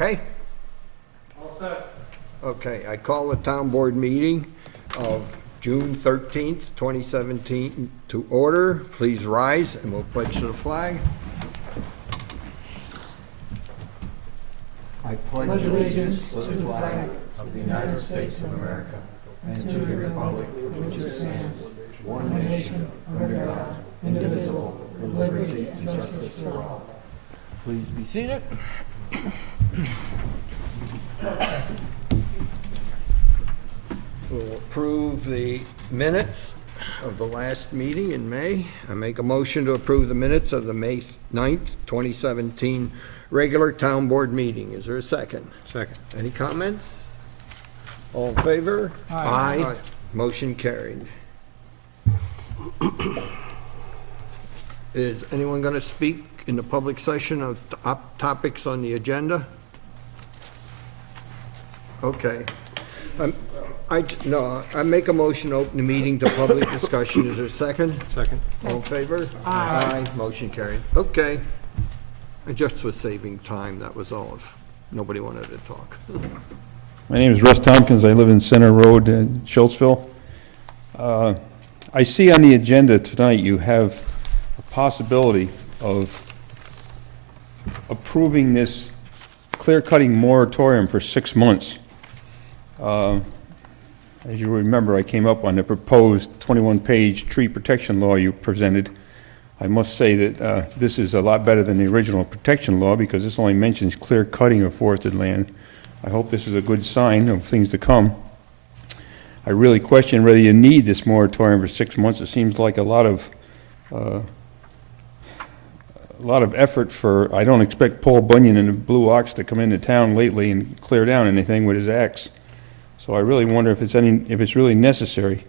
Okay? All set. Okay, I call the town board meeting of June 13th, 2017 to order. Please rise and we'll pledge to the flag. I pledge allegiance to the flag of the United States of America and to the republic for which it stands, one nation, under God, indivisible, with liberty and justice for all. Please be seated. We'll approve the minutes of the last meeting in May. I make a motion to approve the minutes of the May 9th, 2017 regular town board meeting. Is there a second? Second. Any comments? All in favor? Aye. Motion carried. Is anyone going to speak in the public session of topics on the agenda? Okay. I make a motion to open the meeting to public discussion. Is there a second? Second. All in favor? Aye. Motion carried. Okay. I just was saving time, that was all. If nobody wanted to talk. My name is Russ Tompkins. I live in Center Road in Schultzville. I see on the agenda tonight you have a possibility of approving this clear-cutting moratorium for 6 months. As you remember, I came up on the proposed 21-page tree protection law you presented. I must say that this is a lot better than the original protection law because this only mentions clear cutting of forested land. I hope this is a good sign of things to come. I really question whether you need this moratorium for 6 months. It seems like a lot of effort for, I don't expect Paul Bunyan and the Blue Ox to come into town lately and clear down anything with his axe. So I really wonder if it's really necessary.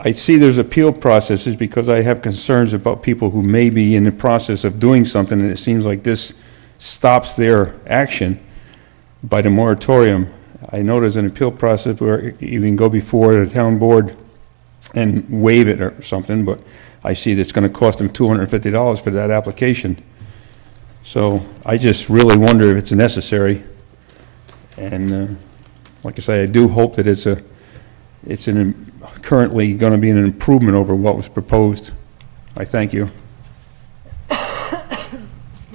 I see there's appeal processes because I have concerns about people who may be in the process of doing something and it seems like this stops their action by the moratorium. I know there's an appeal process where you can go before the town board and waive it or something, but I see that's going to cost them $250 for that application. So I just really wonder if it's necessary. And like I say, I do hope that it's currently going to be an improvement over what was proposed. I thank you.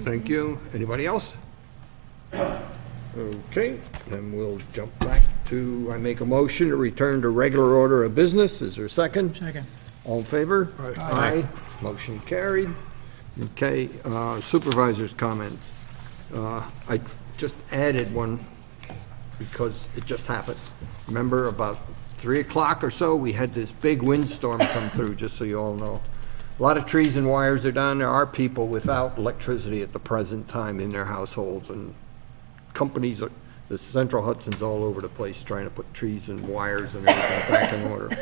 Thank you. Anybody else? Okay, then we'll jump back to, I make a motion to return to regular order of business. Is there a second? Second. All in favor? Aye. Motion carried. Okay, supervisor's comments. I just added one because it just happened. Remember about 3 o'clock or so, we had this big windstorm come through, just so you all know. A lot of trees and wires are down. There are people without electricity at the present time in their households, and companies, the Central Hudson's all over the place trying to put trees and wires and everything back in order.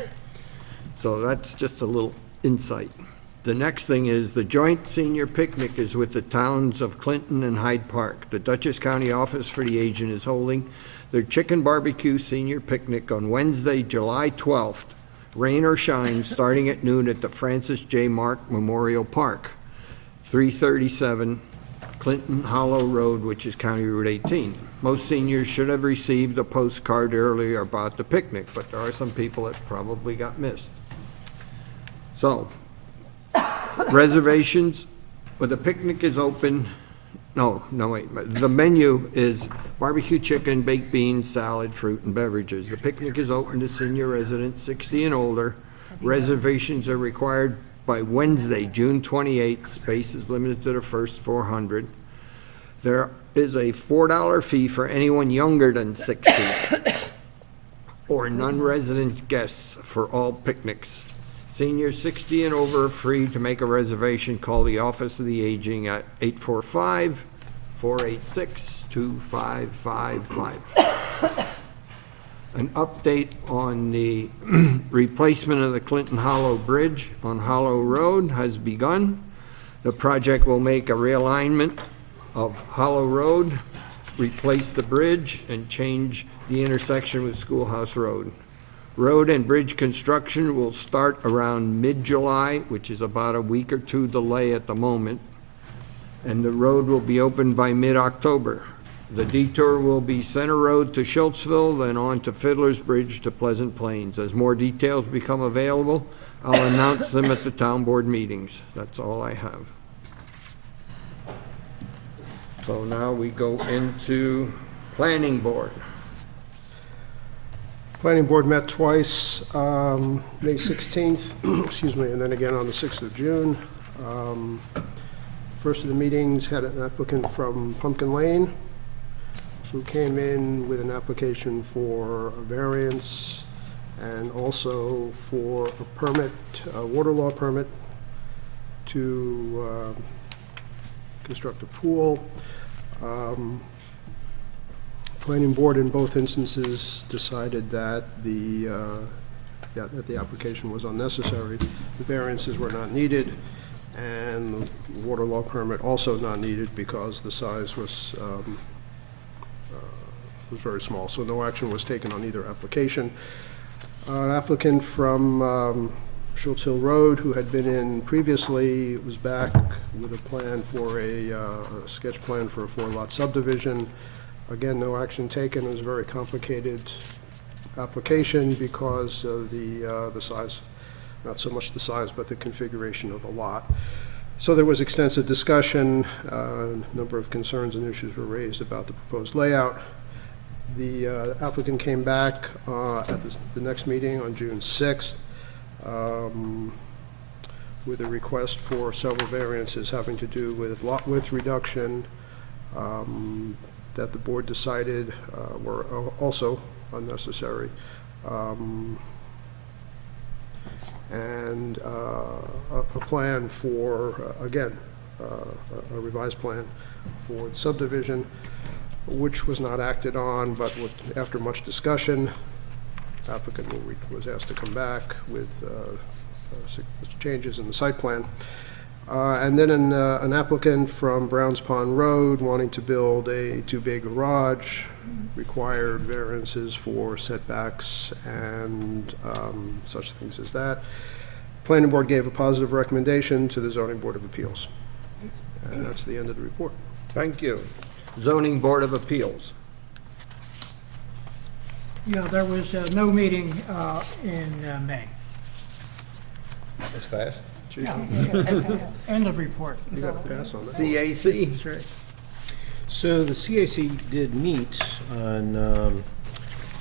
So that's just a little insight. The next thing is the joint senior picnic is with the towns of Clinton and Hyde Park. The Dutchess County Office for the Aging is holding their chicken barbecue senior picnic on Wednesday, July 12th, rain or shine, starting at noon at the Francis J. Mark Memorial Park, 337 Clinton Hollow Road, which is County Route 18. Most seniors should have received a postcard earlier about the picnic, but there are some people that probably got missed. So, reservations, well, the picnic is open. Wait. The menu is barbecue chicken, baked beans, salad, fruit, and beverages. The picnic is open to senior residents 60 and older. Reservations are required by Wednesday, June 28th. Space is limited to the first 400. There is a $4 fee for anyone younger than 60 or non-resident guests for all picnics. Seniors 60 and over are free to make a reservation. Call the Office of the Aging at 845-486-2555. An update on the replacement of the Clinton Hollow Bridge on Hollow Road has begun. The project will make a realignment of Hollow Road, replace the bridge, and change the intersection with Schoolhouse Road. Road and bridge construction will start around mid-July, which is about a week or two delay at the moment. and the road will be open by mid-October. The detour will be Center Road to Schultzville, then on to Fiddler's Bridge to Pleasant Plains. As more details become available, I'll announce them at the town board meetings. That's all I have. So now we go into planning board. Planning Board met twice, May 16th, excuse me, and then again on the 6th of June. First of the meetings had an applicant from Pumpkin Lane who came in with an application for a variance and also for a permit, a water law permit to construct a pool. Planning Board in both instances decided that the application was unnecessary. The variances were not needed, and the water law permit also not needed because the size was very small, so no action was taken on either application. An applicant from Schultz Hill Road, who had been in previously, was back with a plan for a sketch plan for a 4-lot subdivision. Again, no action taken. It was a very complicated application because of the size, not so much the size, but the configuration of the lot. So there was extensive discussion. A number of concerns and issues were raised about the proposed layout. The applicant came back at the next meeting on June 6th with a request for several variances having to do with lot width reduction that the board decided were also unnecessary. And a plan for, again, a revised plan for the subdivision, which was not acted on, but after much discussion, applicant was asked to come back with changes in the site plan. And then an applicant from Browns Pond Road wanting to build a two-bay garage, required variances for setbacks and such things as that. Planning Board gave a positive recommendation to the Zoning Board of Appeals. And that's the end of the report. Thank you. Zoning Board of Appeals. Yeah, there was no meeting in May. That's fast. Yeah, end of report. You got to pass on that. CAC. That's right. So the CAC did meet on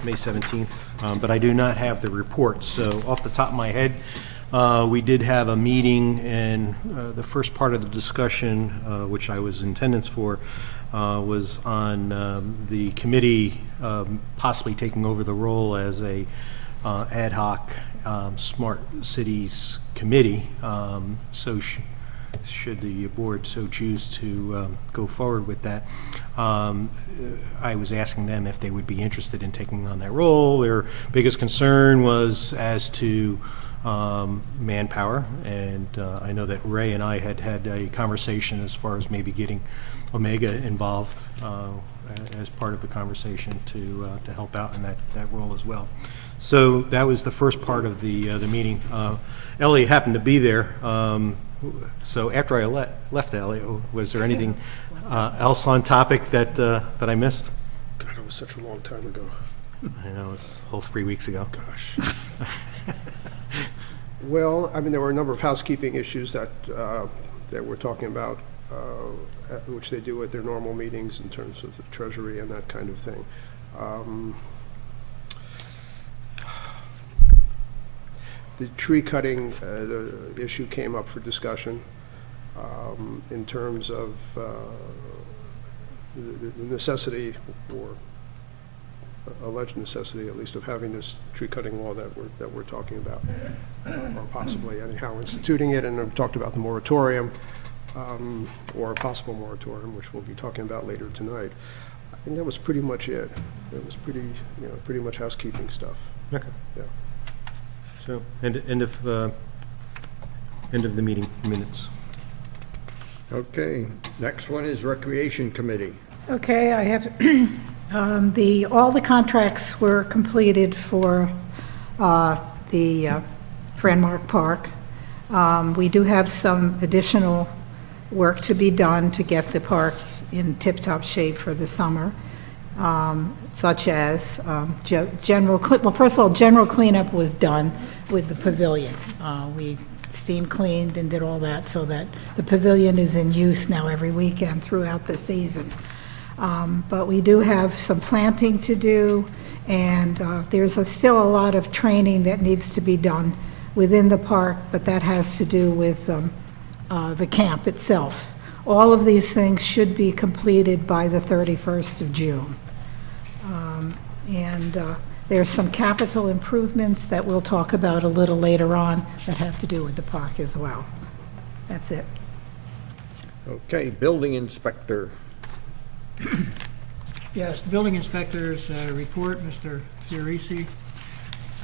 May 17th, but I do not have the report. So off the top of my head, we did have a meeting, and the first part of the discussion, which I was in attendance for, was on the committee possibly taking over the role as a ad hoc smart cities committee. So should the board so choose to go forward with that, I was asking them if they would be interested in taking on that role. Their biggest concern was as to manpower, and I know that Ray and I had a conversation as far as maybe getting Omega involved as part of the conversation to help out in that role as well. So that was the first part of the meeting. Ellie happened to be there. So after I left, Ellie, was there anything else on topic that I missed? God, it was such a long time ago. I know, it was a whole 3 weeks ago. Gosh. Well, I mean, there were a number of housekeeping issues that we're talking about, which they do at their normal meetings in terms of the treasury and that kind of thing. The tree cutting the issue came up for discussion in terms of the necessity, or alleged necessity at least, of having this tree cutting law that we're talking about, or possibly anyhow instituting it. And I've talked about the moratorium, or a possible moratorium, which we'll be talking about later tonight. I think that was pretty much it. It was pretty much housekeeping stuff. Okay. Yeah. So end of the meeting minutes. Okay, next one is Recreation Committee. Okay, I have, all the contracts were completed for the Franmark Park. We do have some additional work to be done to get the park in tip-top shape for the summer, such as well, first of all, general cleanup was done with the pavilion. We steam cleaned and did all that so that the pavilion is in use now every weekend throughout the season. But we do have some planting to do, and there's still a lot of training that needs to be done within the park, but that has to do with the camp itself. All of these things should be completed by the 31st of June. There's some capital improvements that we'll talk about a little later on that have to do with the park as well. That's it. Okay, building inspector. Yes, the building inspector's report, Mr. Fiorisi,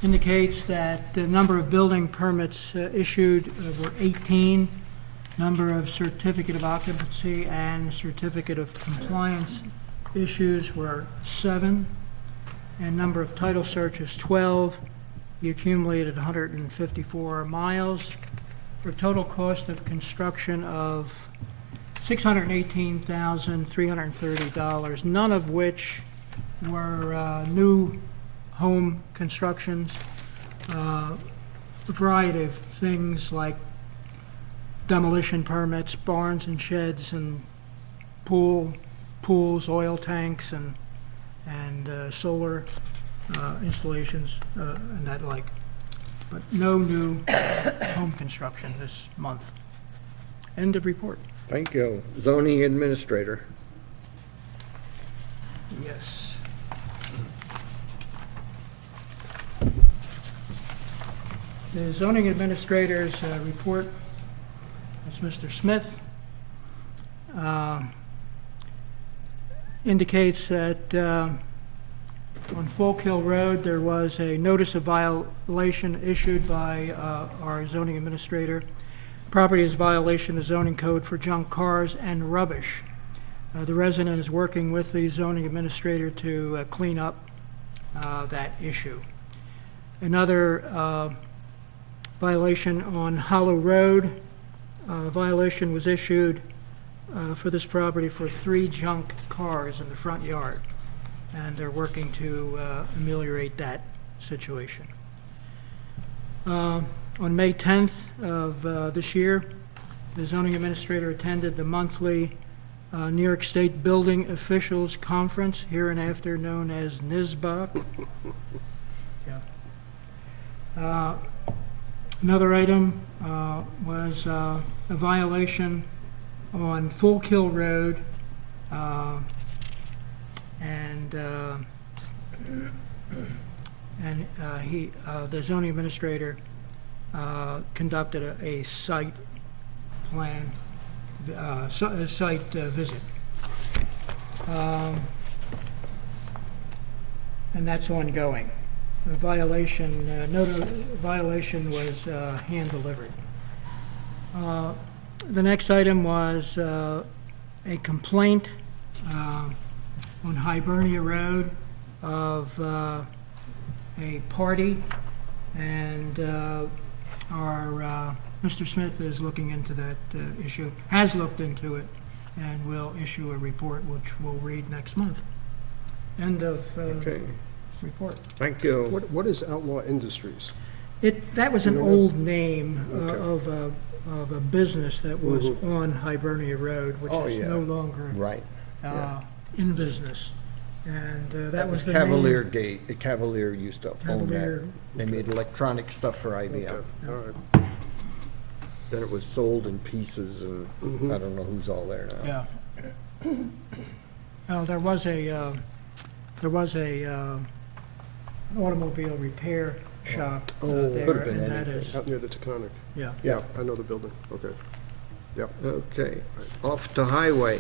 indicates that the number of building permits issued were 18, number of certificate of occupancy and certificate of compliance issues were 7, and number of title searches 12. He accumulated 154 miles for a total cost of construction of $618,330, none of which were new home constructions. A variety of things like demolition permits, barns and sheds, and pools, oil tanks, and solar installations and that like. But no new home construction this month. End of report. Thank you. Zoning administrator. Yes. The zoning administrator's report, that's Mr. Smith, indicates that on Folk Hill Road, there was a notice of violation issued by our zoning administrator. Property is a violation of zoning code for junk cars and rubbish. The resident is working with the zoning administrator to clean up that issue. Another violation on Hollow Road. Violation was issued for this property for 3 junk cars in the front yard, and they're working to ameliorate that situation. On May 10th of this year, the zoning administrator attended the monthly New York State Building Officials Conference, hereinafter known as NISBA. Yeah. Another item was a violation on Folk Hill Road, the zoning administrator conducted a site plan, site visit. And that's ongoing. The violation was hand-delivered. The next item was a complaint on Hibernia Road of a party, and our Mr. Smith is looking into that issue, has looked into it, and will issue a report which we'll read next month. End of Okay, report. thank you. What is Outlaw Industries? That was an You know? old name Okay. of a business that was on Hibernia Road, which Oh, is yeah. no longer Right. yeah. in business. And that was the Cavalier name. Gate. Cavalier used to own Cavalier. that. They made electronic stuff for IBM. Okay, all right. Then it was sold in pieces, and I don't know who's all there now. Yeah. Well, there was a automobile repair shop there, could've been and that anything. is, Out near the Taconic. yeah. Yeah, I know the building, okay. Yep. Okay, off to highway.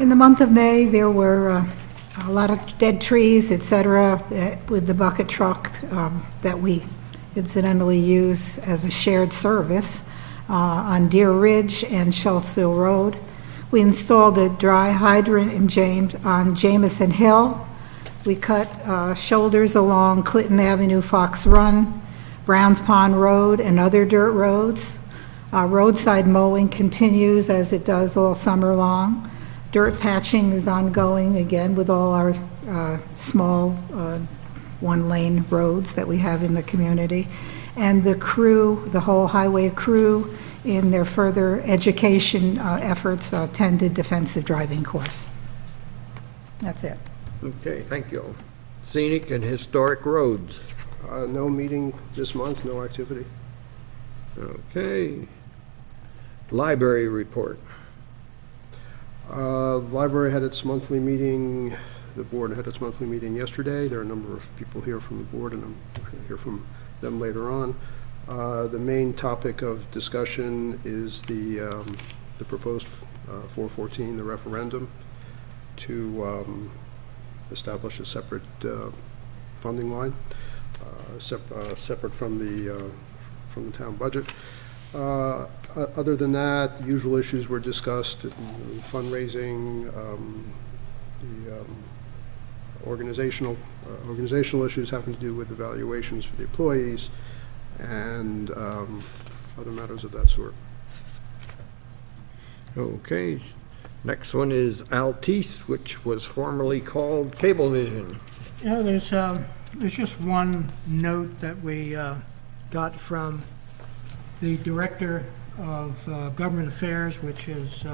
In the month of May, there were a lot of dead trees, et cetera, with the bucket truck that we incidentally use as a shared service on Deer Ridge and Schultzville Road. We installed a dry hydrant on Jameson Hill. We cut shoulders along Clinton Avenue, Fox Run, Browns Pond Road, and other dirt roads. Roadside mowing continues as it does all summer long. Dirt patching is ongoing, again, with all our small one-lane roads that we have in the community. And the crew, the whole highway crew, in their further education efforts, attended defensive driving course. That's it. Okay, thank you. Scenic and historic roads. No meeting this month, no activity. Okay. Library report. Library had its monthly meeting, the board had its monthly meeting yesterday. There are a number of people here from the board, and I'm going to hear from them later on. The main topic of discussion is the proposed 414, the referendum, to establish a separate funding line, separate from the town budget. Other than that, the usual issues were discussed, fundraising, the organizational issues having to do with evaluations for the employees, and other matters of that sort. Okay. Next one is Altice, which was formerly called Cablevision. Yeah, there's just one note that we got from the Director of Government Affairs, which is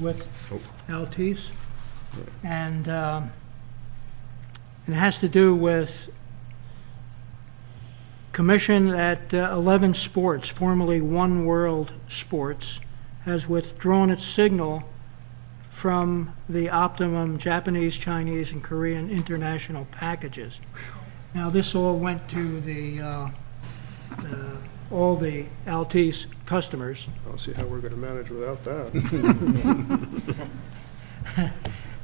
with Altice. And it has to do with commission at 11 Sports, formerly One World Sports, has withdrawn its signal from the Optimum Japanese, Chinese, and Korean international packages. Now, this all went to all the Altice customers. I'll see how we're going to manage without that.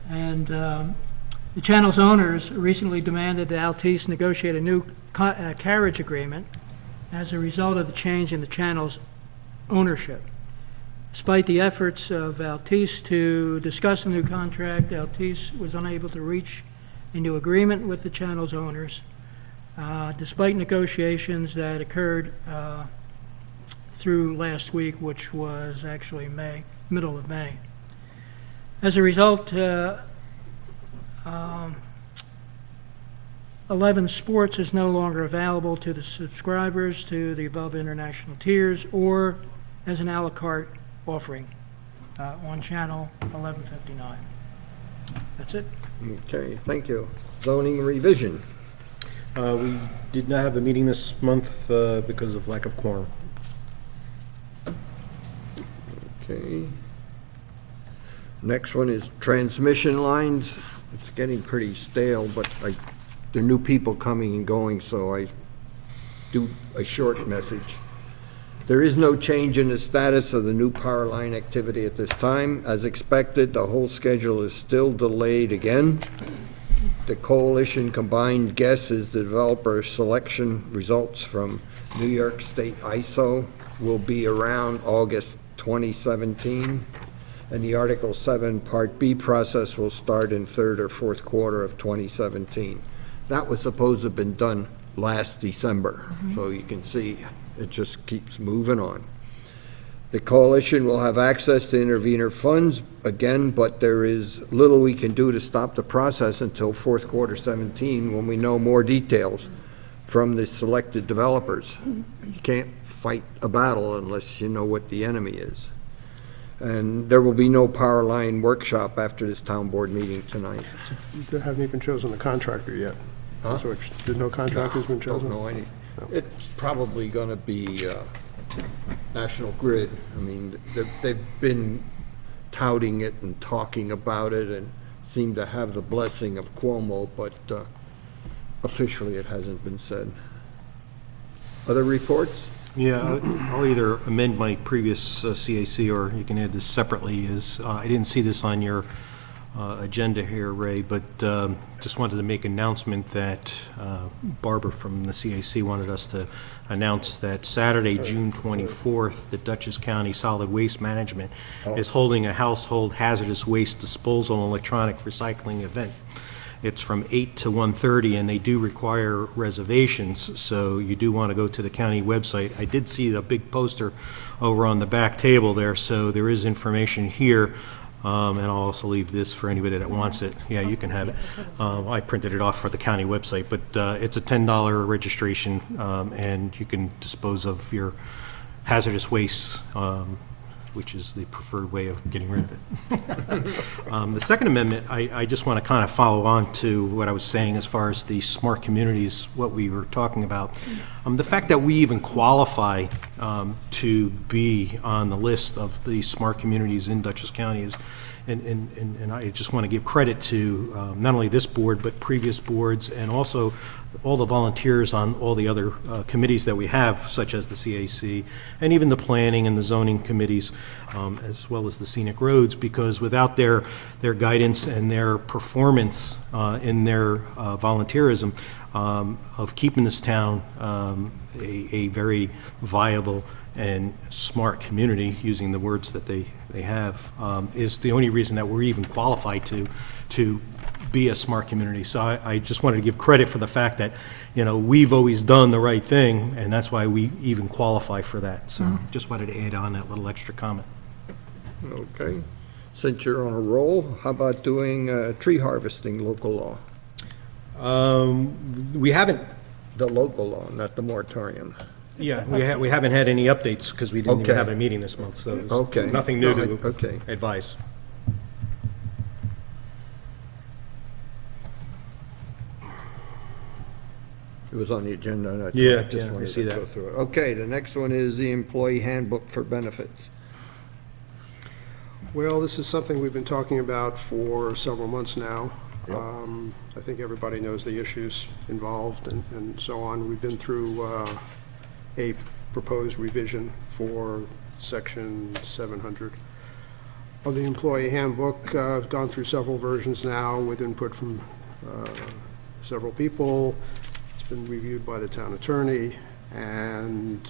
And the channel's owners recently demanded that Altice negotiate a new carriage agreement as a result of the change in the channel's ownership. Despite the efforts of Altice to discuss a new contract, Altice was unable to reach a new agreement with the channel's owners, despite negotiations that occurred through last week, which was actually middle of May. As a result, 11 Sports is no longer available to the subscribers to the above international tiers or as an a la carte offering on channel 1159. That's it. Okay, thank you. Zoning revision. We did not have a meeting this month because of lack of quorum. Okay. Next one is transmission lines. It's getting pretty stale, but there are new people coming and going, so I do a short message. There is no change in the status of the new power line activity at this time. As expected, the whole schedule is still delayed again. The coalition combined guess is the developer selection results from New York State ISO will be around August 2017, and the Article 7 Part B process will start in third or fourth quarter of 2017. That was supposed to have been done last December, so you can see it just keeps moving on. The coalition will have access to intervenor funds again, but there is little we can do to stop the process until fourth quarter 17 when we know more details from the selected developers. You can't fight a battle unless you know what the enemy is. And there will be no power line workshop after this town board meeting tonight. They haven't even chosen a contractor yet. Huh? So there's no contractor's been Don't chosen? know any. It's probably gonna be National Grid. I mean, they've been touting it and talking about it and seem to have the blessing of Cuomo, but officially it hasn't been said. Other reports? Yeah, I'll either amend my previous CAC, or you can add this separately. I didn't see this on your agenda here, Ray, but just wanted to make an announcement that Barbara from the CAC wanted us to announce that Saturday, June 24th, the Dutchess County Solid Waste Management is holding a household hazardous waste disposal and electronic recycling event. It's from 8 to 1:30, and they do require reservations, so you do want to go to the county website. I did see the big poster over on the back table there, so there is information here. And I'll also leave this for anybody that wants it. Yeah, you can have it. I printed it off for the county website, but it's a $10 registration, and you can dispose of your hazardous waste, which is the preferred way of getting rid of it. The Second Amendment, I just want to kind of follow on to what I was saying as far as the smart communities, what we were talking about. The fact that we even qualify to be on the list of the smart communities in Dutchess County is, and I just want to give credit to not only this board, but previous boards, and also all the volunteers on all the other committees that we have, such as the CAC, and even the planning and the zoning committees, as well as the scenic roads, because without their guidance and their performance in their volunteerism of keeping this town a very viable and smart community, using the words that they have, is the only reason that we're even qualified to be a smart community. So I just wanted to give credit for the fact that, you know, we've always done the right thing, and that's why we even qualify for that. So just wanted to add on that little extra comment. Okay. Since you're on a roll, how about doing tree harvesting local law? We haven't, The local law, not the moratorium. yeah, we haven't had any updates because we didn't even Okay. have a meeting this month, so there's Okay. nothing new No, to okay. advise. It was on the agenda. That's Yeah, why I just yeah, I wanted see to that. go through it. Okay, the next one is the employee handbook for benefits. Well, this is something we've been talking about for several months now. Yep. I think everybody knows the issues involved and so on. We've been through a proposed revision for Section 700 of the employee handbook. I've gone through several versions now with input from several people. It's been reviewed by the town attorney, and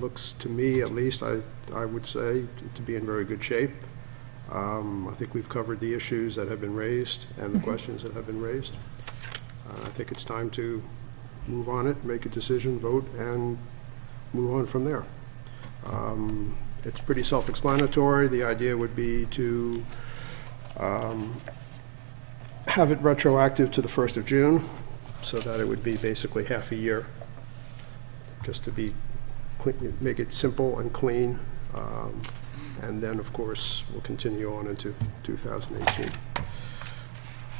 looks to me, at least, I would say, to be in very good shape. I think we've covered the issues that have been raised and the questions that have been raised. I think it's time to move on it, make a decision, vote, and move on from there. It's pretty self-explanatory. The idea would be to have it retroactive to the 1st of June, so that it would be basically half a year, just to be clean, make it simple and clean. And then, of course, we'll continue on into 2018.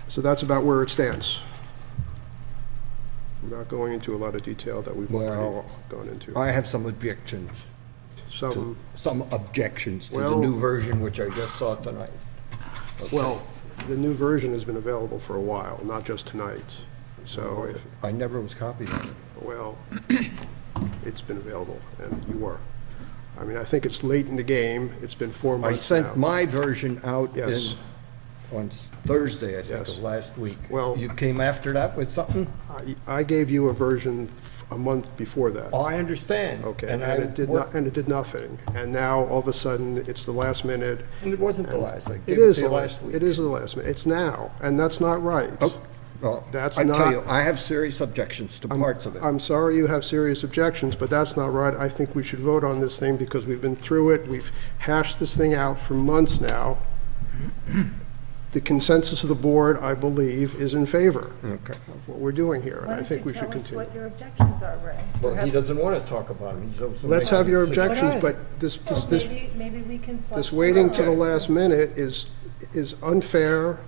So that's about where it stands. Without going into a lot of detail that we've already Well, gone into. I have some objections, some objections to the Well- new version, which I just saw tonight. Well, the new version has been available for a while, not just tonight. So if, I never was copied on it. well, it's been available, and you were. I mean, I think it's late in the game. It's been 4 I months sent now. my version out Yes. on Thursday, I think, Yes. of last week. Well- You came after that with something? I gave you a version a month before that. Oh, I understand. Okay, And and it did not, and it did nothing. And now, all of a sudden, it's the last minute. And it wasn't the last, I It gave it is to the you last, last week. it is the last minute. It's now, and that's not right. Oh, well, That's I tell not- you, I have serious objections to parts of it. I'm sorry you have serious objections, but that's not right. I think we should vote on this thing because we've been through it. We've hashed this thing out for months now. The consensus of the board, I believe, is in favor Okay. of what we're doing here, and Why I don't think you we should tell us continue. what your objections are, Ray? Well, he Perhaps- doesn't want to talk about it. He's also Let's making have your suggestions. objections, but this, Maybe we can. flush this them waiting out. to the last minute is unfair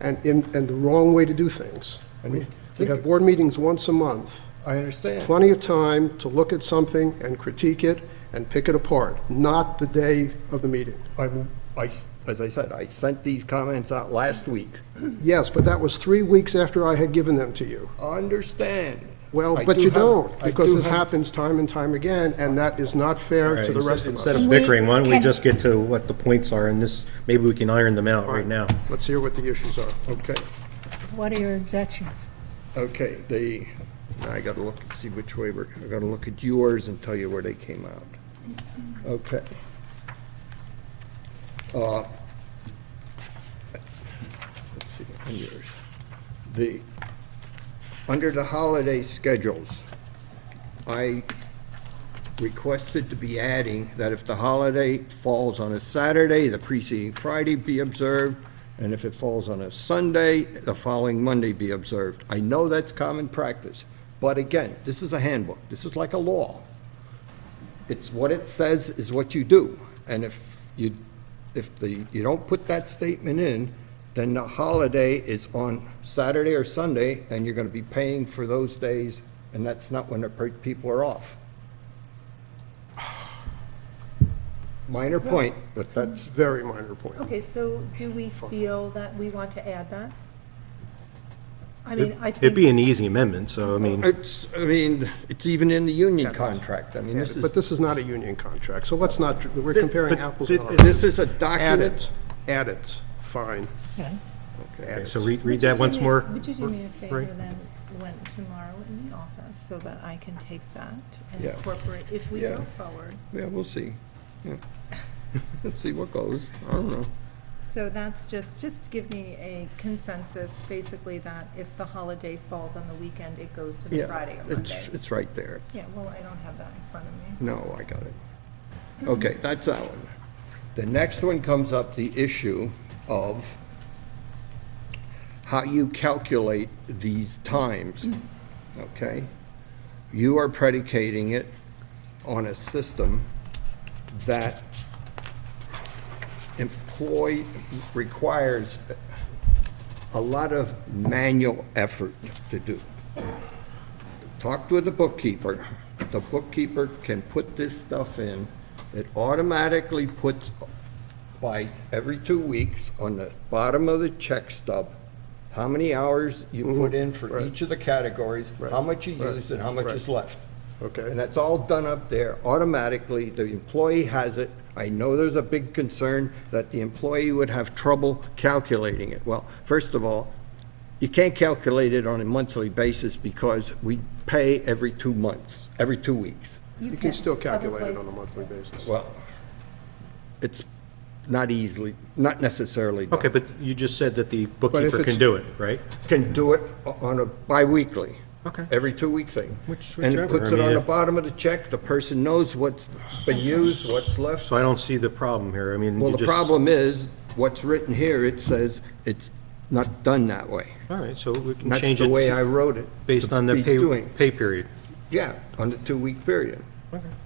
and the wrong way to do things. We have board meetings once a month. I understand. Plenty of time to look at something and critique it and pick it apart, not the day of the meeting. As I said, I sent these comments out last week. Yes, but that was 3 weeks after I had given them to you. I understand. Well, I but do you have- don't, I because do this have- happens time and time again, and that is not fair to the rest of us. Instead of bickering, why don't we just get to what the points are, and this, maybe we can iron them out right now. Let's hear what the issues are. Okay, What are your objections? okay, now I gotta look and see which way I gotta look at yours and tell you where they came out. Okay. Let's see. and yours. Under the holiday schedules, I requested to be adding that if the holiday falls on a Saturday, the preceding Friday be observed, and if it falls on a Sunday, the following Monday be observed. I know that's common practice, but again, this is a handbook. This is like a law. It's what it says is what you do. And if you don't put that statement in, then the holiday is on Saturday or Sunday, and you're gonna be paying for those days, and that's not when the people are off. Minor point, but that's, Very minor point. Okay, so do we feel that we want to add that? I mean, I It'd be think, an easy amendment, so I mean, it's even in the union contract. I mean, this But is, this is not a union contract, so let's not, we're comparing but apples and it- oranges. this is a Add document. it, add it, fine. Okay. okay, so read that once more. would you do me a favor Right. then, when, tomorrow in the office, so that I can take that and Yeah. incorporate, if we Yeah. go forward? Yeah, we'll see. Yeah. Let's see what goes. I don't know. So that's just give me a consensus, basically, that if the holiday falls on the weekend, it goes to the Yeah, Friday or Monday. it's right there. Yeah, well, I don't have that in front of me. No, I got it. Okay, that's that one. The next one comes up, the issue of how you calculate these times, okay? You are predicating it on a system that requires a lot of manual effort to do. Talked with the bookkeeper. The bookkeeper can put this stuff in. It automatically puts by every 2 weeks on the bottom of the check stub, how many hours you put in for Right. each of the categories, how much you used and how much is left. Okay. And that's all done up there automatically. The employee has it. I know there's a big concern that the employee would have trouble calculating it. Well, first of all, you can't calculate it on a monthly basis because we pay every 2 months, every 2 weeks. You can still Other calculate it on a places monthly do. basis. Well, it's not necessarily done. Okay, but you just said that the bookkeeper it's- can do it, right? Can do it on a bi-weekly. Okay. Every 2 week thing. And whichever. it puts I it on mean, the if- bottom of the check. The person knows what's been used, what's left. So I don't see the problem here. I mean, Well, you the just. problem is, what's written here, it says it's not done that way. All right, so we can That's change the way I it wrote it. based to on the be doing. pay period. Yeah, on the 2 week period.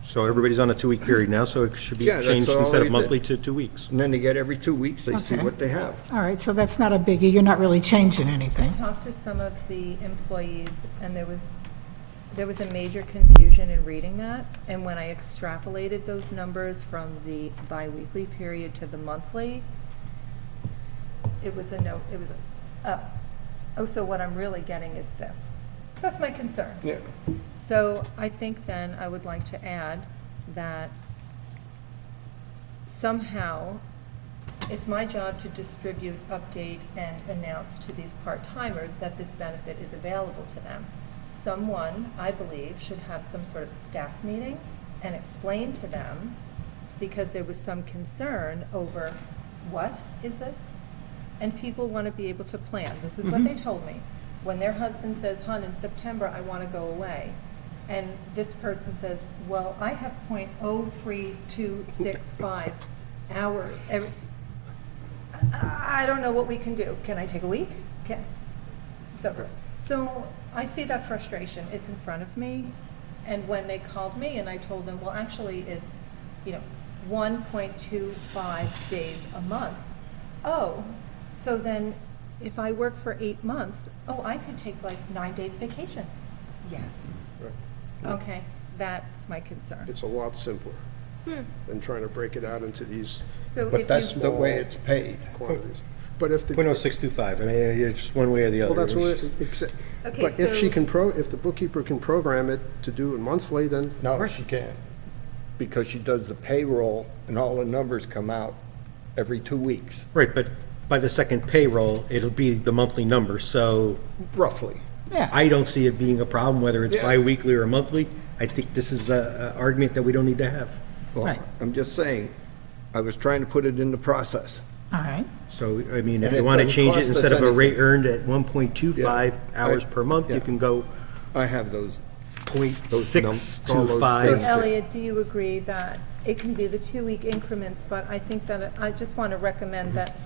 So everybody's on a 2-week period now, so it should be Yeah, that's changed all instead we of did. monthly to 2 weeks. And then they get every 2 weeks, they see Okay. what they have. All right, so that's not a biggie, you're not really changing anything. Talked to some of the employees, and there was a major confusion in reading that, and when I extrapolated those numbers from the biweekly period to the monthly, it was so what I'm really getting is this. That's my concern. Yeah. So I think then I would like to add that somehow it's my job to distribute, update, and announce to these part-timers that this benefit is available to them. Someone, I believe, should have some sort of staff meeting and explain to them, because there was some concern over, what is this? And people want to be able to plan. This is what they told me. When their husband says, "Hon, in September, I want to go away," and this person says, "Well, I have .03265 hours. I don't know what we can do. Can I take a week? So I see that frustration. It's in front of me. And when they called me and I told them, well, actually, it's, 1.25 days a month. Oh, so then if I work for 8 months, I could take like 9 days vacation. Yes. Okay, that's my concern. It's a lot simpler than trying to break it out into these So But if that's you, the way it's paid. quantities. But if the, .0625, I mean, it's just one way or the other. well, that's what, It's just- except, Okay, but if she so- can if the bookkeeper can program it to do it monthly, then No, she can't. Because she does the payroll and all the numbers come out every 2 weeks, Right, but by the second payroll, it'll be the monthly number, so roughly. Yeah, I don't see it being a problem, whether it's Yeah. bi-weekly or monthly. I think this is a argument that we don't need to have. Well, Right. I'm just saying, I was trying to put it in the process. All right. So, I mean, if And you it want to doesn't change it, cost us instead of a anything. rate earned at 1.25 hours per month, yeah. you can go I have those. all those 0.625. things. Elliot, do you agree that it can be the 2-week increments, but I think that, I just want to recommend that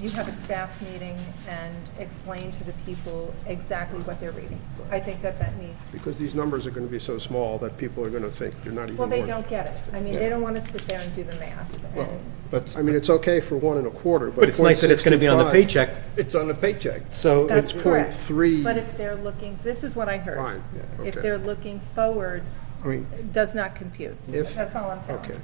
you have a staff meeting and explain to the people exactly what they're reading. I think that that needs, Because these numbers are going to be so small that people are going to think they're not even well, they worth. don't get it. I mean, they don't want to sit there and do the math. Well, And that's, I mean, it's okay for 1 1/4, But it's nice that it's going to be on the 0.625 paycheck. it's on the paycheck. So That's it's correct. 0.3. But if they're looking, this is what I heard. Fine, yeah, If okay. they're looking forward, I mean, it does not compute. If- That's all I'm telling okay. you.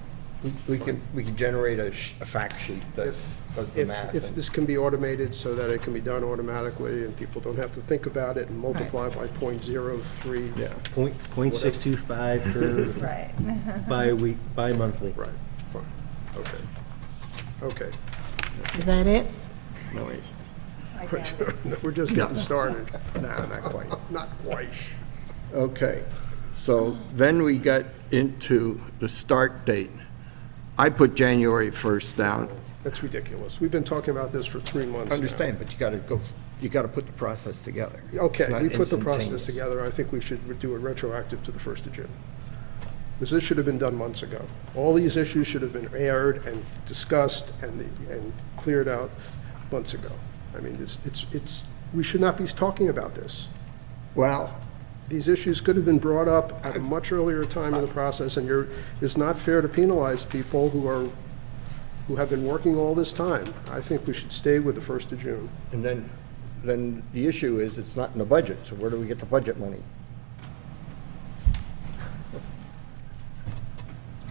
We can generate a fact sheet that does the math. If and- this can be automated so that it can be done automatically and people don't have to think about it and multiply by 0.03. Yeah. 0.625 for Right. bi-week, bi-monthly. Right, fine, okay. Okay. Is that it? No, wait. I gather. We're just getting started. No, not quite. Not quite. Okay, so then we got into the start date. I put January 1st down. That's ridiculous. We've been talking about this for 3 months I now. understand, but you gotta put the process together. Okay, It's not we put the process instantaneous. together. I think we should do it retroactive to the 1st of June. Because this should have been done months ago. All these issues should have been aired and discussed and cleared out months ago. I mean, we should not be talking about this. Well, These issues could have been brought up at a much earlier time in the process, and it's not fair to penalize people who have been working all this time. I think we should stay with the 1st of June. and then the issue is, it's not in the budget, so where do we get the budget money?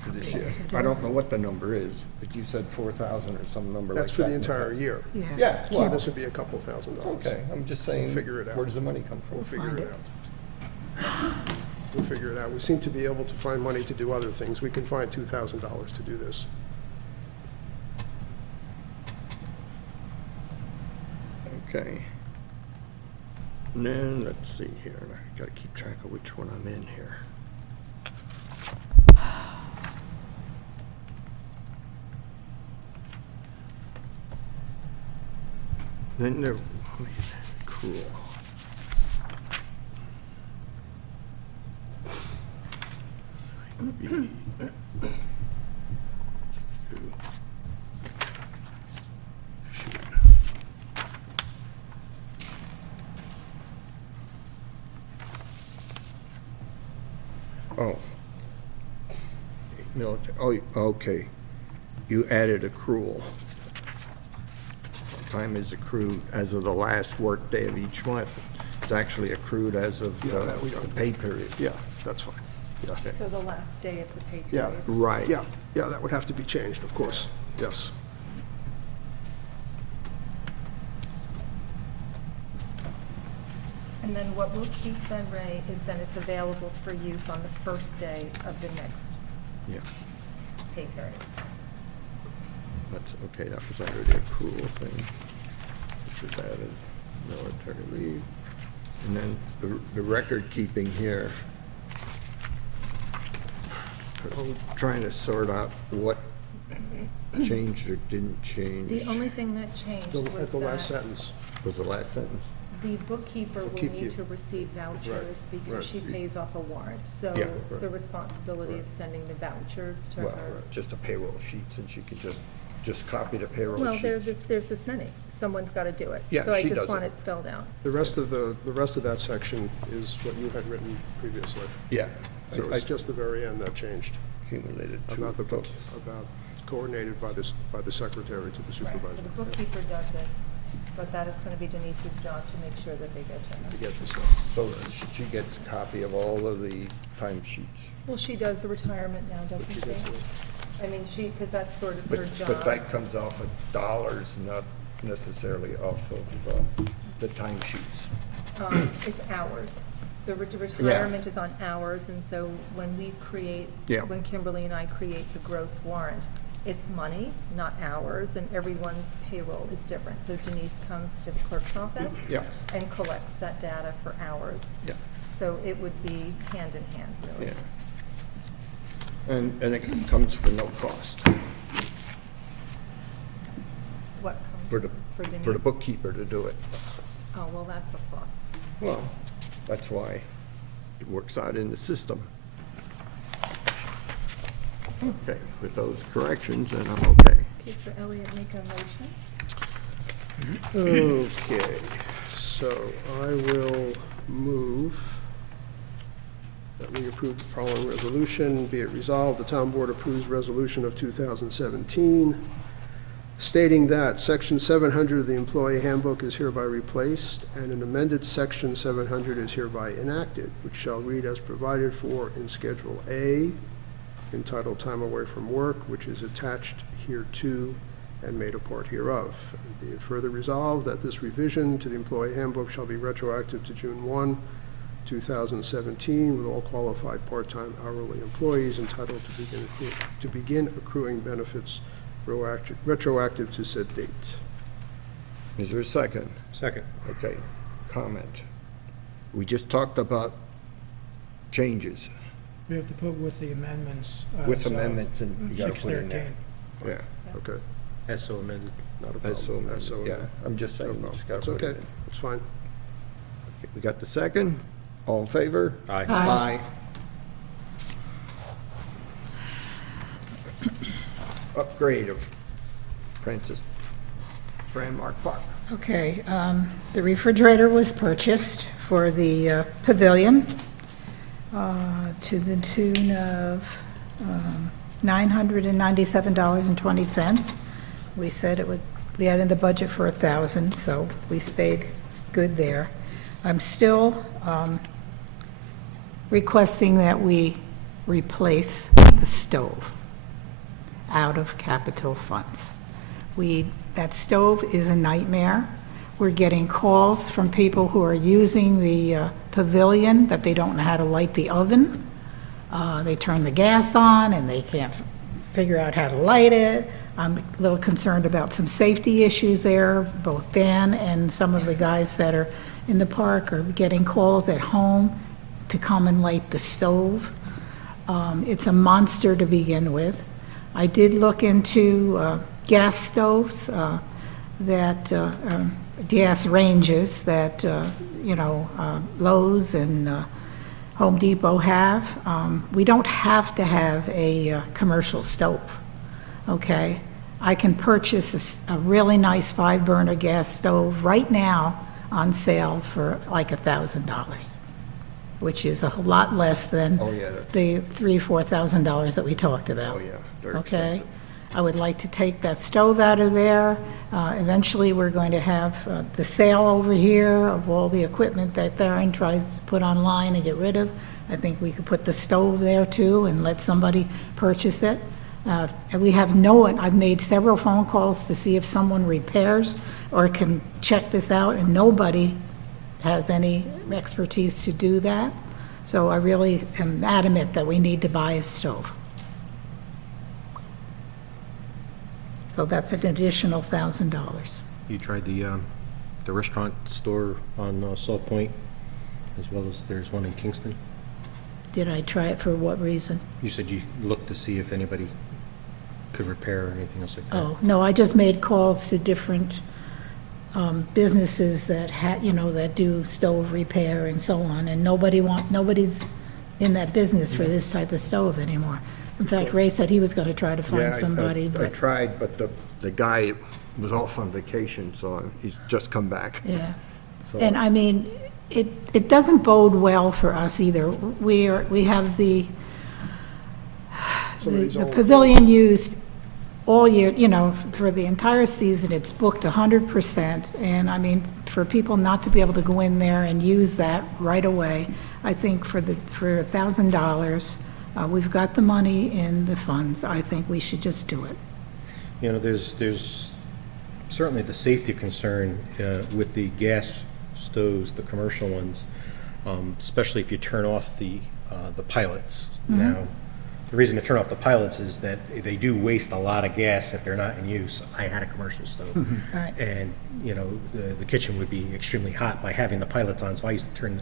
For this year. I don't know what the number is, but you said 4,000 or some number like that. That's for the in entire past. year. Yeah, So well, this would be a couple $1,000s. okay, I'm just saying, Figure it out. where does the money come from? We'll figure it out. We'll figure it out. We seem to be able to find money to do other things. We can find $2,000 to do this. Okay. And then, let's see here, I gotta keep track of which one I'm in here. Then there, cool. Oh. Military, oh, okay. You added accrual. Time is accrued as of the last workday of each month. It's actually accrued as of that we the don't- pay period. Yeah, that's fine. Yeah, So the last day of the pay Yeah. period. Right. yeah, that would have to be changed, of course. Yes. And then what we'll keep then, Ray, is then it's available for use on the first day of the next Yeah, pay period. that's, okay, that was under the accrual thing, which was added, military leave. And then the record keeping here. I'm trying to sort out what changed or didn't change. The only thing that changed At was the last that sentence. Was the last sentence? the bookkeeper will Bookkeeper. need to receive vouchers right. because she pays off a warrant. So Yeah. the responsibility of sending the vouchers to Well, her. just a payroll sheet, and she could just copy the payroll Well, sheet. there's this many. Someone's got to do it. Yeah, So I she just does want it. it spelled out. The rest of that section is what you had written previously. Yeah. So it's just the very end that changed, Accumulated two about the book, books. about coordinated by the secretary to the Right. supervisor. So the bookkeeper does it, but that is going to be Denise's job to make sure that they get to her. To get this stuff. So she gets a copy of all of the timesheets. Well, she does the retirement now, doesn't She she? gets it. I mean, because that's sort of But, her job. but that comes off of dollars, not necessarily off of the timesheets. It's hours. The retirement is on hours, and so when we create, Yeah. when Kimberly and I create the gross warrant, it's money, not hours, and everyone's payroll is different. So Denise comes to the clerk's office Yeah. and collects that data for hours. Yeah. So it would be hand in hand, really. Yeah. And it comes for no cost. for the Denise. bookkeeper to do it. Oh, well, that's a plus. Well, that's why it works out in the system. Okay, with those corrections, then I'm okay. Okay, so Elliot, make a motion. Okay, so I will move that we approve the following resolution. Be it resolved, the town board approves resolution of 2017, stating that section 700 of the employee handbook is hereby replaced, and an amended section 700 is hereby enacted, which shall read as provided for in Schedule A, entitled Time Away from Work, which is attached hereto and made a part hereof. And be it further resolved that this revision to the employee handbook shall be retroactive to June 1, 2017, with all qualified part-time hourly employees entitled to begin accruing benefits retroactive to said date. Is there a second? Second. Okay, comment. We just talked about changes We have to put with the amendments. with amendments, and you gotta put in 613. there. Yeah, Okay, As so amended. not a that's so, problem. That's so yeah, I'm just saying. No you just problem. gotta That's put it okay, in. that's fine. Okay, we got the second? All in favor? Aye. Aye. Upgrade of Francis Franmark Park. Okay, the refrigerator was purchased for the pavilion to the tune of $997.20. We said it would, we had in the budget for $1,000, so we stayed good there. I'm still requesting that we replace the stove out of capital funds. That stove is a nightmare. We're getting calls from people who are using the pavilion that they don't know how to light the oven. They turn the gas on and they can't figure out how to light it. I'm a little concerned about some safety issues there. Both Dan and some of the guys that are in the park are getting calls at home to come and light the stove. It's a monster to begin with. I did look into gas stoves gas ranges that, Lowe's and Home Depot have. We don't have to have a commercial stove, okay? I can purchase a really nice 5-burner gas stove right now on sale for like $1,000, which is a lot less than Oh, yeah. the $3,000-4,000 that we talked about. Oh, yeah, they're Okay? expensive. I would like to take that stove out of there. Eventually, we're going to have the sale over here of all the equipment that Theron tries to put online and get rid of. I think we could put the stove there too and let somebody purchase it. And we have no one, I've made several phone calls to see if someone repairs or can check this out, and nobody has any expertise to do that. So I really am adamant that we need to buy a stove. So that's an additional $1,000. You tried the restaurant store on Salt Point, as well as there's one in Kingston? Did I try it for what reason? You said you looked to see if anybody could repair or anything else like that? Oh, no, I just made calls to different businesses that that do stove repair and so on, and nobody's in that business for this type of stove anymore. In fact, Ray said he was gonna try to find Yeah, somebody, I but, tried, but the guy was off on vacation, so he's just come back. yeah. So- And I mean, it doesn't bode well for us either. We have the pavilion used all year, for the entire season, it's booked 100%. And I mean, for people not to be able to go in there and use that right away, I think for $1,000, we've got the money in the funds. I think we should just do it. There's certainly the safety concern with the gas stoves, the commercial ones, especially if you turn off the pilots. Now, the reason to turn off the pilots is that they do waste a lot of gas if they're not in use. I had a commercial stove. Right. And, the kitchen would be extremely hot by having the pilots on, so I used to turn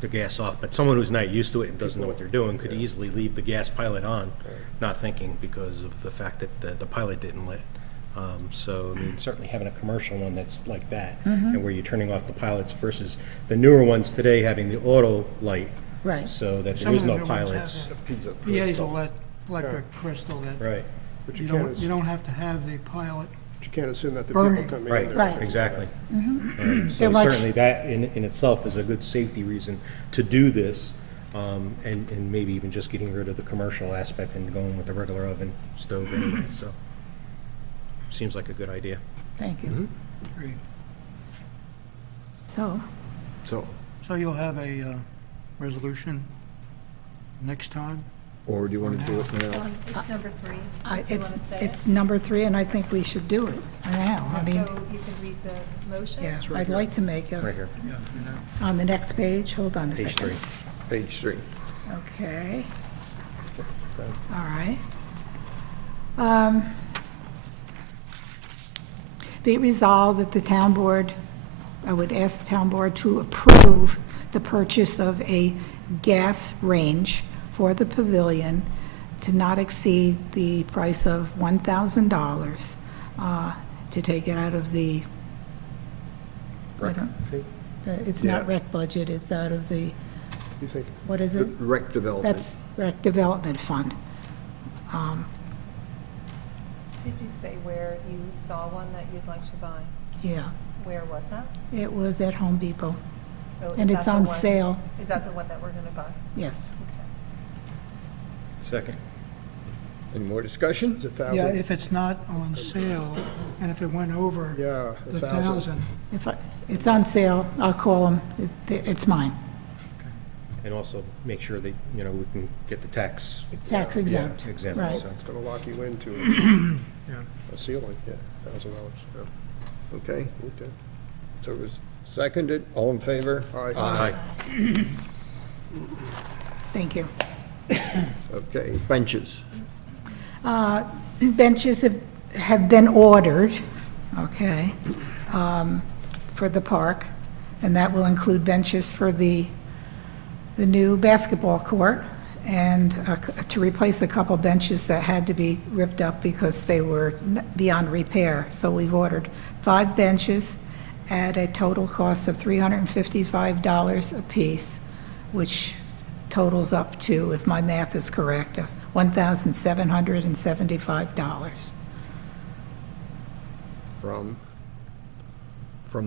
the gas off. But someone who's not used to it and doesn't know what they're doing could easily leave the gas pilot on, not thinking because of the fact that the pilot didn't lit. So, I mean, certainly having a commercial one that's like that, and where you're turning off the pilots versus the newer ones today having the auto light, Right. so that Some there is of the no new ones have pilots. that. Piezo electric crystal that Right, But you you don't, can't, you don't have to have the pilot. you can't assume that the people Burning. coming in right, there. Right. exactly. They're So much- certainly that in itself is a good safety reason to do this, and maybe even just getting rid of the commercial aspect and going with the regular oven stove anyway, so. Seems like a good idea. Thank you. Great. So, So, So you'll have a resolution next time? or do you want to do it now? It's number 3. I, Do you it's, want to say it's number 3, and I think we should do it now. I it? mean, So you can read the motion? yeah, I'd like to make Right a, here, on the next page, hold on a page second. 3. Page 3. Okay. All right. Be it resolved that the town board, I would ask the town board to approve the purchase of a gas range for the pavilion to not exceed the price of $1,000, to take it out of the, I don't- it's not Yeah. rec budget, it's out of the, You think, what is The it? Rec development. That's rec development fund. Did you say where you saw one that you'd like to buy? Yeah, Where was that? it was at Home Depot, So is and that it's the on one- sale, Is that the one that we're going to buy? yes. Okay. Second. Any more discussion? it's a Yeah, thousand? if it's not on sale, and if it went over Yeah, the 1,000. 1,000, If it's on sale, I'll call them, it's mine, And also make sure that, you know, we can get the tax tax exempt. exempt, Right. so. It's gonna lock you into yeah. a ceiling, yeah, $1,000, yeah. Okay, Okay. so it was seconded, all in favor? Aye. Thank you. Okay, benches. Benches have been ordered, okay, for the park, and that will include benches for the new basketball court, and to replace a couple benches that had to be ripped up because they were beyond repair. So we've ordered 5 benches at a total cost of $355 apiece, which totals up to, if my math is correct, $1,775. From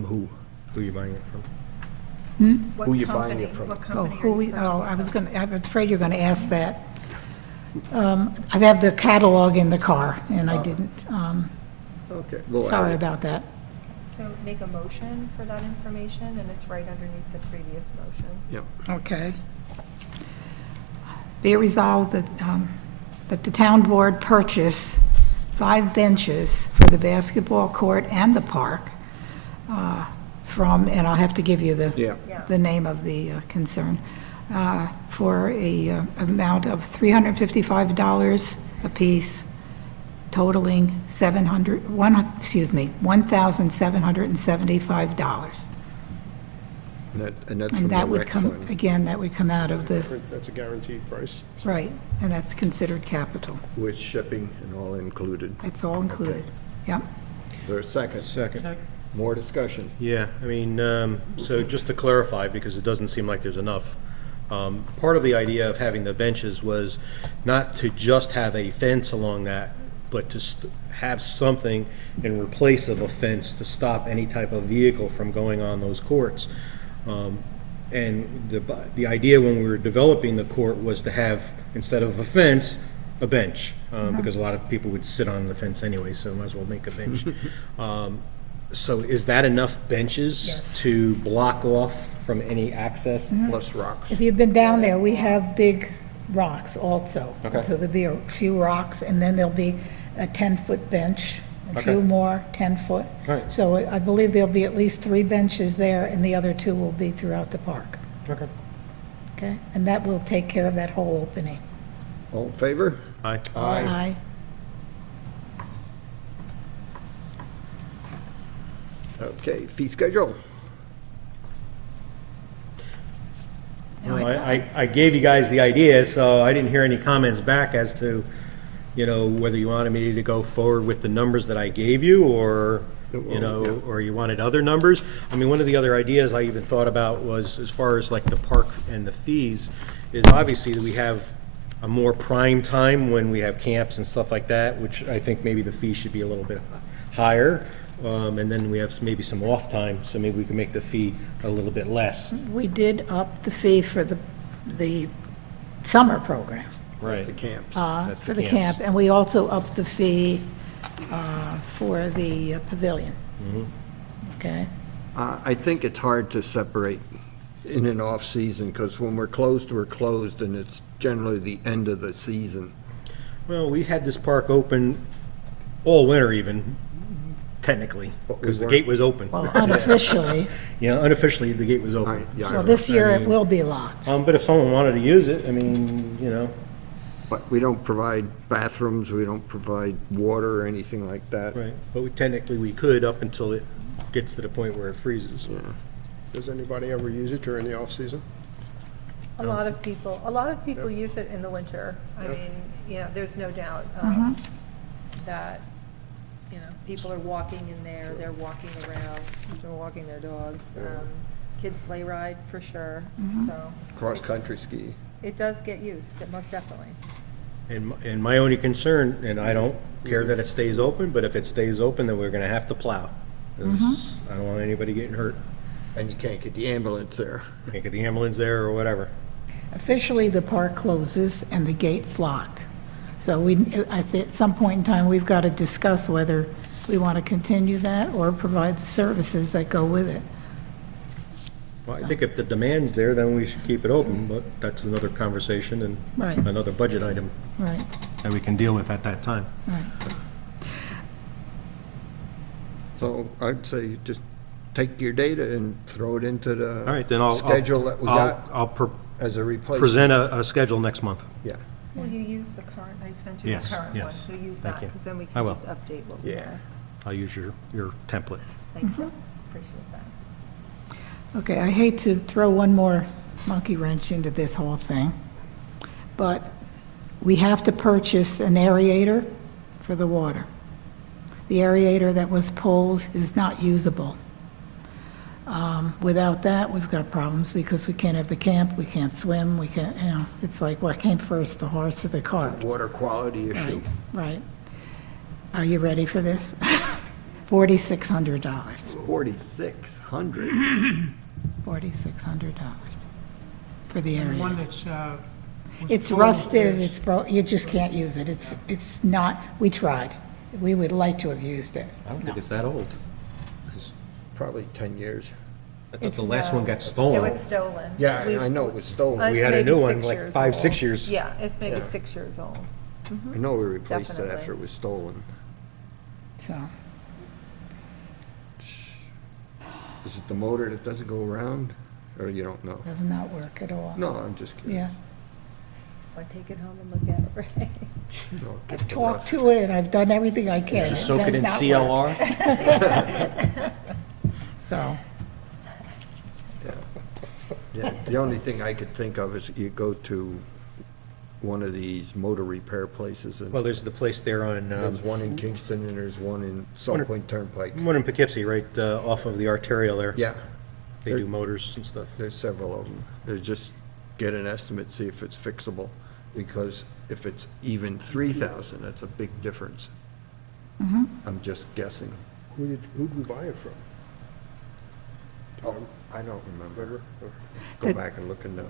who? Who are you buying it from? What Who you buying company- it from? What Oh, company are who you we, purchasing oh, I was from? gonna, I was afraid you're gonna ask that. I have the catalog in the car, and I didn't, Okay, we'll add sorry it. about that. So make a motion for that information, and it's right underneath the previous motion. Yeah, Okay. Be it resolved that the town board purchase 5 benches for the basketball court and the park from, and I'll have to give you yeah. the name of the concern, for a amount of $355 apiece, totaling $1,775. And that's from And the that would rec come, fund, again, that would come out of the, That's a guaranteed price. right, and that's considered capital. with shipping and all included. It's all included. Yep. There's a second. Second. More discussion. Yeah, I mean, so just to clarify, because it doesn't seem like there's enough, part of the idea of having the benches was not to just have a fence along that, but to have something in replace of a fence to stop any type of vehicle from going on those courts. And the idea when we were developing the court was to have, instead of a fence, a bench, because a lot of people would sit on the fence anyway, so might as well make a bench. So is that enough benches Yes. to block off from any access? Plus rocks. If you've been down there, we have big rocks also. Okay. So there'll be a few rocks, and then there'll be a 10-foot bench, a few Okay. more 10-foot. Right. So I believe there'll be at least 3 benches there, and the other 2 will be throughout the park. Okay. Okay? And that will take care of that whole opening. All in favor? Aye. Aye. Okay, fee schedule. Well, I gave you guys the idea, so I didn't hear any comments back as to whether you wanted me to go forward with the numbers that I gave you, or, or you wanted other numbers. I mean, one of the other ideas I even thought about was, as far as like the park and the fees, is obviously that we have a more prime time when we have camps and stuff like that, which I think maybe the fee should be a little bit higher. And then we have maybe some off time, so maybe we can make the fee a little bit less. We did up the fee for the summer program, Right. The camps. That's for the the camps. camp, and we also upped the fee for the pavilion. Okay? I think it's hard to separate in and off season, because when we're closed, and it's generally the end of the season. Well, we had this park open all winter even, technically, But we because the weren't- gate was open. Well, unofficially, unofficially, the gate was open. Yeah, I so know. this year it will be locked. But if someone wanted to use it, I mean, But we don't provide bathrooms, we don't provide water or anything like that. right, but technically we could up until it gets to the point where it freezes. Does anybody ever use it during the off-season? A lot of people use it in the winter. I mean, there's no doubt that, people are walking in there, they're walking around, they're walking their dogs. Kids sleigh ride for sure, so Cross-country ski. it does get used, most definitely. And my only concern, and I don't care that it stays open, but if it stays open, then we're gonna have to plow. 'Cause I don't want anybody getting hurt. And you can't get the ambulance there. Can't get the ambulance there or whatever. Officially, the park closes and the gate's locked. So I think at some point in time, we've got to discuss whether we want to continue that or provide the services that go with it. Well, I think if the demand's there, then we should keep it open, but that's another conversation and Right. another budget item Right, that we can deal with at that time. right. So I'd say just take your data and throw it into the All right, then I'll. schedule that we got I'll as a replacement. present a schedule next month. Yeah, Will you use the current, I sent you Yes, the current one, yes. so use Thank that, you. because then we I can will. just update what we Yeah. have. I'll use your template. Thank you, appreciate that. Okay, I hate to throw one more monkey wrench into this whole thing, but we have to purchase an aerator for the water. The aerator that was pulled is not usable. Without that, we've got problems because we can't have the camp, we can't swim, we can't, it's like what came first, the horse or the cart? water quality issue. Right. Are you ready for this? $4,600. 4,600. $4,600 for the And one aerator. that's, was It's pulled rusted, is- it's you just can't use it. It's not, we tried. We would like to have used it. I don't think No. it's that old. 'Cause Probably 10 years. I thought the It's- last one got It stolen. was stolen. Yeah, We- I know it was stolen. We It's had a maybe new one, 6 like years 5, old. 6 years. Yeah, it's maybe Yeah. 6 years old. I know we replaced it Definitely. after it was stolen. So, Is it the motor that doesn't go around, or you don't know? does not work at all. No, I'm just kidding. Yeah. Want to take it home and look at it, right? No, get I've the talked rust. to it, I've done everything I can. Just soak it in does not work. CLR. So, Yeah, the only thing I could think of is you go to one of these motor repair places, and Well, there's the place there on, there's one in Kingston and there's one in Salt Point Turnpike. one in Poughkeepsie, right, off of the arterial there. Yeah, They do motors and stuff. there's several of them. There's just get an estimate, see if it's fixable, because if it's even 3,000, that's a big difference. I'm just guessing. Who'd we buy it from? Oh, I don't remember. Go The- back and look in the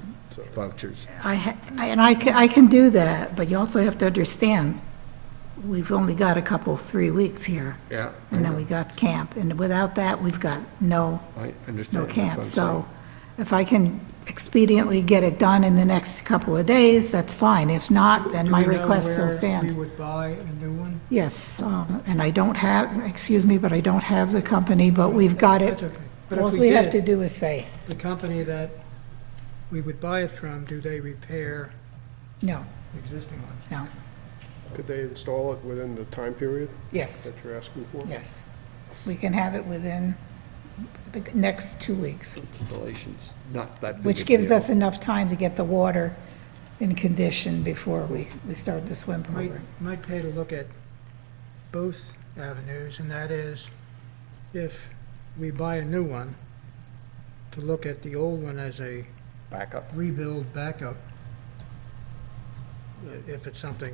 vouchers. I can do that, but you also have to understand, we've only got a couple, 3 weeks here. Yeah. And then we got camp, and without that, we've got no I understand. no that's what camp. I'm So if I can expediently get it done in the next couple of days, that's fine. If not, then Do my we know request still where stands. we would buy a new one? Yes, and I don't have, excuse me, but I don't have the company, but we've got it. That's okay. But All if we we have to did, do is say, the company that we would buy it from, do they repair no, the existing ones? no, Could they install it within the time period yes, that you're asking for? yes. We can have it within the next 2 weeks, saying. Installation's not that big a which gives deal. us enough time to get the water in condition before we start the swim Might, program. might pay to look at both avenues, and that is, if we buy a new one, to look at the old one as a Backup. rebuild backup, if it's something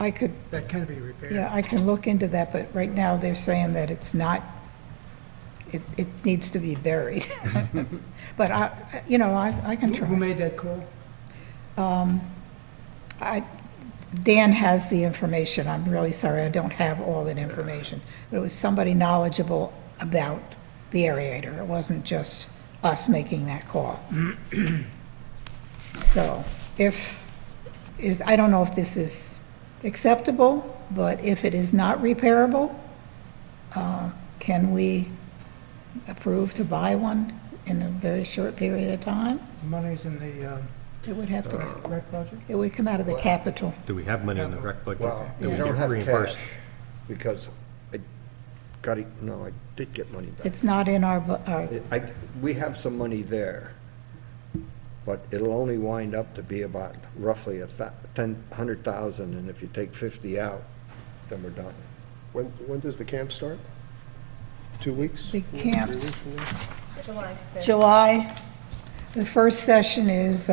I could, that can be repaired. yeah, I can look into that, but right now they're saying that it's not, it needs to be buried. But I can Who try. made that call? Dan has the information. I'm really sorry, I don't have all that information. But it was somebody knowledgeable about the aerator. It wasn't just us making that call. So I don't know if this is acceptable, but if it is not repairable, can we approve to buy one in a very short period of time? Money's in the It would have to, rec budget? it would come out of the capital. Do we have money in the rec budget? Well, that we we don't get have reimbursed? cash, because I got it, no, I did get money back. It's not in our, We have some money there, but it'll only wind up to be about roughly 100,000, and if you take 50 out, then we're done. When does the camp start? 2 weeks? the 3 camps, weeks from now? July 5th. July, the first session is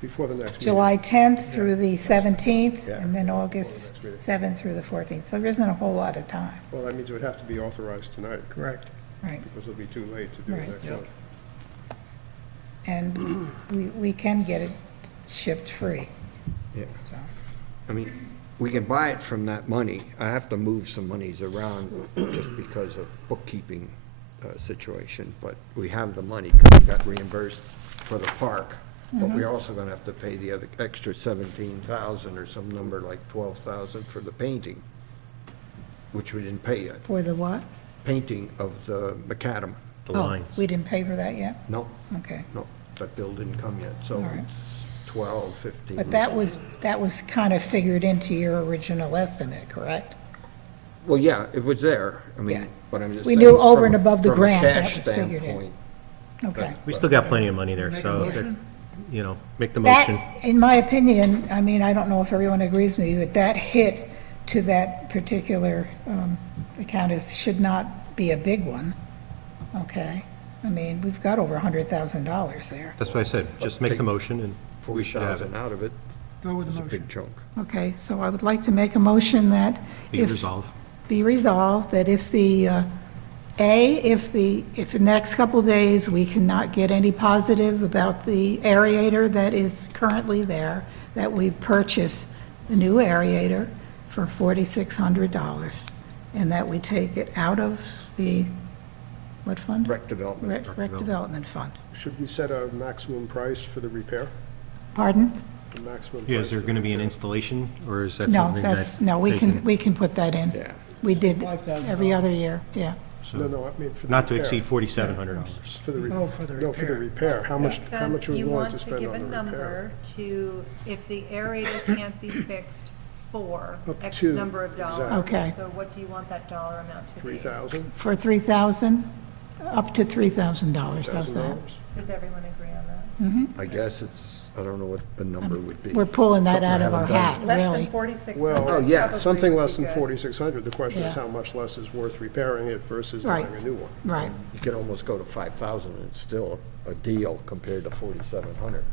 Before the next meeting? July 10th through the 17th, Yeah. and then August 7th through the 14th. So there isn't a whole lot of time, Well, that means it would have to be authorized tonight, Correct. right? because it'll be too late to do it Right. next month. And we can get it shipped free, Yeah. so. I mean, we can buy it from that money. I have to move some monies around just because of bookkeeping situation, but we have the money, because we got reimbursed for the park. But we're also gonna have to pay the other extra 17,000 or some number like 12,000 for the painting, which we didn't pay yet. For the what? Painting of the macadam. The Oh, lines. we didn't pay for that yet? No, Okay. no, that bill didn't come yet, so All right. it's 12, 15. But that was kind of figured into your original estimate, correct? Well, yeah, it was there. I Yeah. mean, but I'm just We saying. knew over from- and above the from a grant, that cash was figured in. standpoint, Okay. We still got plenty of money there, Make a so, that- motion? make the That, motion. in my opinion, I mean, I don't know if everyone agrees with me, but that hit to that particular account should not be a big one, okay? I mean, we've got over $100,000 there. That's what I said, just make the motion and we should have it. 40,000 out of it Go with is the a motion. big chunk. Okay, so I would like to make a motion that be if... resolved. Be resolved that if if the next couple days, we cannot get any positive about the aerator that is currently there, that we purchase the new aerator for $4,600, and that we take it out of the, what fund? Rec development. Rec Development Fund. Should we set a maximum price for the repair? Pardon? The maximum Yeah, price is there for gonna the be an repair? installation, or is that No, something that? that's, no, we they can put that in. Yeah. We did $5,000. every other year, yeah. so- No, no, I mean for the Not to repair. exceed $4,700. For the, Oh, for the no, for the repair. repair. How much are we You willing want to to spend give a on the repair? number to, if the aerator can't be fixed for Up X to, number of dollars. exactly. Okay. So what do you want that dollar amount to be? 3,000? For $3,000, up to $3,000, how's that? $1,000? Does everyone agree on that? I guess it's, I don't know what the number would be. We're pulling that Something I out of our haven't done. hat, Less than really. 4,600. Well, Oh, yeah, probably Something would less be than good. 4,600. The question is Yeah. how much less is worth repairing it versus buying Right. a new one. Right. You could almost go to 5,000, and it's still a deal compared to 4,700,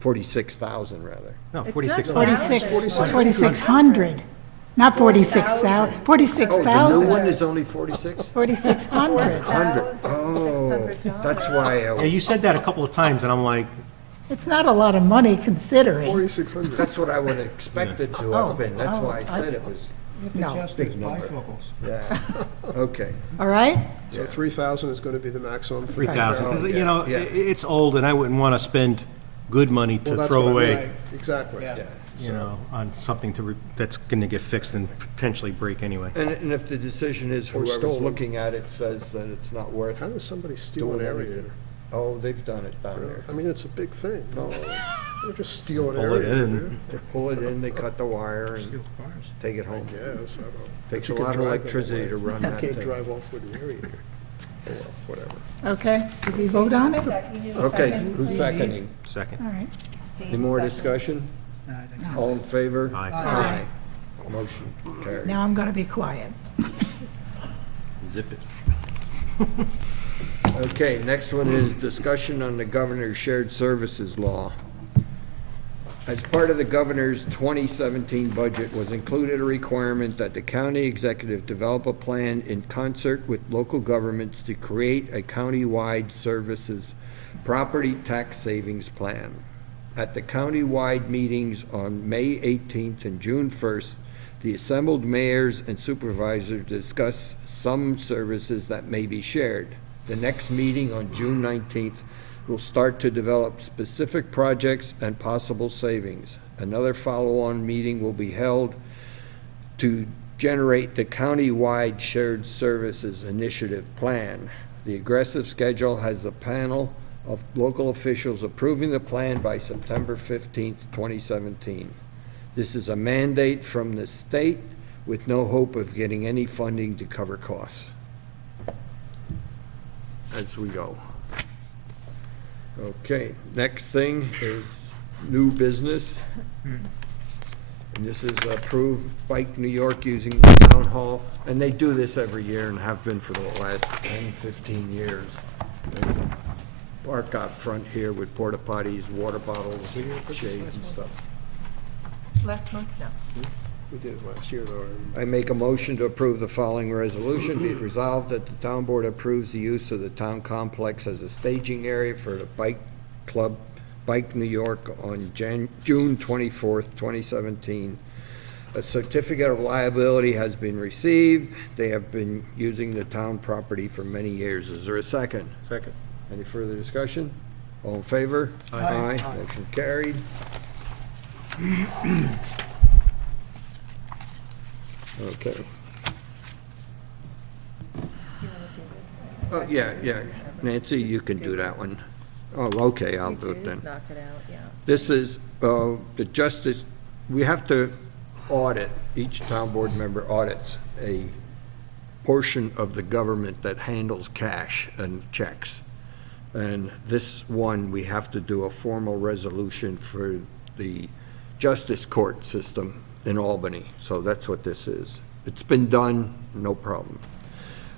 46,000 rather. No, It's 4600. 4,600, not 46,000, Oh, the 46,000. new one is only 46? 4,600. 100, oh, $600. that's why I Yeah, was, you said that a couple of times, and I'm like, It's not a lot of money considering. 4,600. that's what I would have expected to have been, that's why I said it was, You have to No. adjust Big those number. bifocals. yeah, okay. All right? So 3,000 is going to be the maximum for the 3,000, repair. because, Yeah, you know, yeah. it's old, and I wouldn't want to spend good money Well, to that's throw what I away, mean. Exactly. Yeah. you know, on something that's going to get fixed and potentially break anyway. And if the decision is Or whoever's stolen. looking at it says that it's not worth How does somebody steal an doing aerator? anything. Oh, they've done it down there. I mean, it's a big thing. No, They just steal an Pull it in aerator. and- they pull it in, they cut the wire and Steel bars. take it home. Yes, I don't. Takes a You can lot of drive it electricity away. to run You that can't thing. drive off with an aerator. or whatever. Okay, did we vote on it? You need a Okay, second, who's please? seconding? Second. All right. Any more Second. discussion? No, I think- All in favor? Aye. Aye. Motion carried. Now I'm going to be quiet. Zip it. Okay, next one is discussion on the governor's shared services law. As part of the governor's 2017 budget was included a requirement that the county executive develop a plan in concert with local governments to create a county-wide services property tax savings plan. At the county-wide meetings on May 18th and June 1st, the assembled mayors and supervisors discussed some services that may be shared. The next meeting on June 19th will start to develop specific projects and possible savings. Another follow-on meeting will be held to generate the county-wide shared services initiative plan. The aggressive schedule has the panel of local officials approving the plan by September 15th, 2017. This is a mandate from the state with no hope of getting any funding to cover costs as we go. Okay, next thing is new business. And this is approved Bike New York using the town hall, and they do this every year and have been for the last 10, 15 years. They park out front here with porta potties, water bottles, shades and stuff. Last month, no. We did it last year, though. I make a motion to approve the following resolution. Be it resolved that the town board approves the use of the town complex as a staging area for the bike club, Bike New York, on June 24th, 2017. A certificate of liability has been received. They have been using the town property for many years. Is there a second? Second. Any further discussion? All in favor? Aye. Motion carried. Okay. Oh, yeah, Nancy, you can do that one. Oh, okay, I'll do it then. Just knock it out, yeah. This is, the justice, we have to audit, each town board member audits a portion of the government that handles cash and checks. And this one, we have to do a formal resolution for the justice court system in Albany. So that's what this is. It's been done, no problem.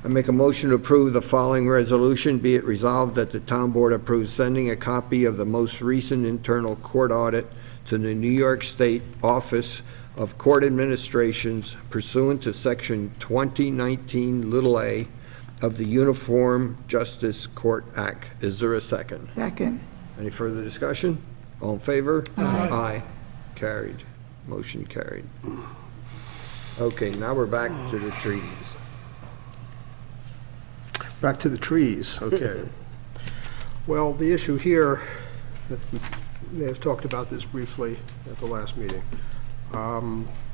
I make a motion to approve the following resolution. Be it resolved that the town board approves sending a copy of the most recent internal court audit to the New York State Office of Court Administrations pursuant to Section 2019 a of the Uniform Justice Court Act. Is there a second? Second. Any further discussion? All in favor? Aye. Carried. Motion carried. Okay, now we're back to the trees. Back to the trees, okay. Well, the issue here, we may have talked about this briefly at the last meeting.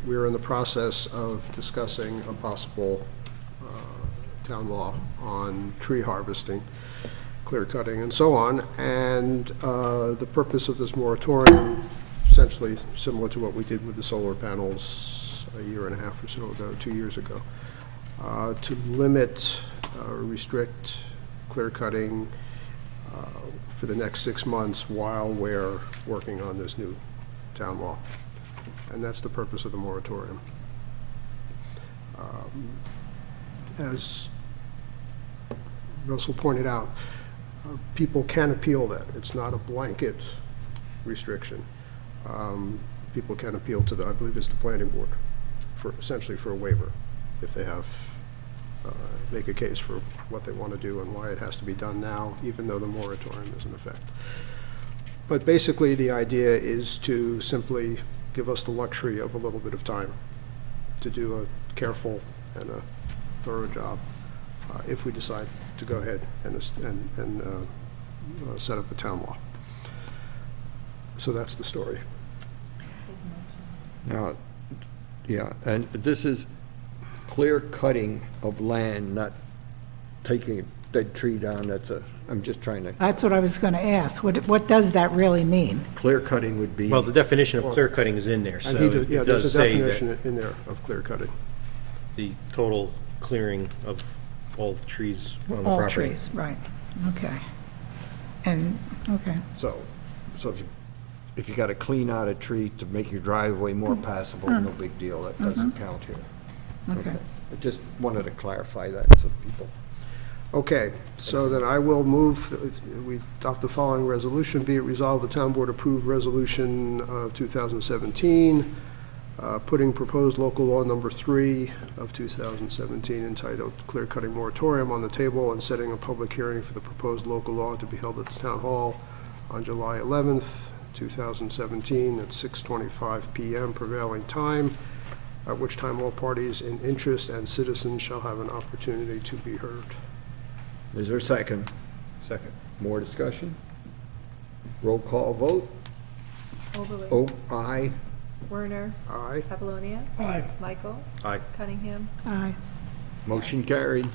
We're in the process of discussing a possible town law on tree harvesting, clear cutting, and so on. And the purpose of this moratorium, essentially similar to what we did with the solar panels a year and a half or so ago, 2 years ago, to limit or restrict clear cutting for the next 6 months while we're working on this new town law. And that's the purpose of the moratorium. As Russell pointed out, people can appeal that. It's not a blanket restriction. People can appeal to the, I believe it's the planning board, for, essentially for a waiver, if they have, make a case for what they want to do and why it has to be done now, even though the moratorium is in effect. But basically, the idea is to simply give us the luxury of a little bit of time to do a careful and a thorough job if we decide to go ahead and set up a town law. So that's the story. Now, yeah, and this is clear cutting of land, not taking a dead tree down. That's a, I'm just trying to, That's what I was going to ask. What does that really mean? clear cutting would be, Well, the definition of clear cutting is in there, so And he did, yeah, it there's does a say that definition in there of clear cutting. the total clearing of all trees on the All property. trees, right, okay. And, okay, So if you gotta clean out a tree to make your driveway more passable, no big deal, that doesn't count here. okay. I just wanted to clarify that so people. Okay, so then I will move, that we adopt the following resolution. Be it resolved, the town board approve resolution of 2017, putting proposed local law number 3 of 2017 entitled Clear Cutting Moratorium on the table and setting a public hearing for the proposed local law to be held at the town hall on July 11th, 2017 at 6:25 PM prevailing time, at which time all parties in interest and citizens shall have an opportunity to be heard. Is there a second? Second. More discussion? Roll call vote? Overly. Oh, aye. Werner, Aye. Apollonia, Aye. Michael, Aye. Cunningham. Aye. Motion carried.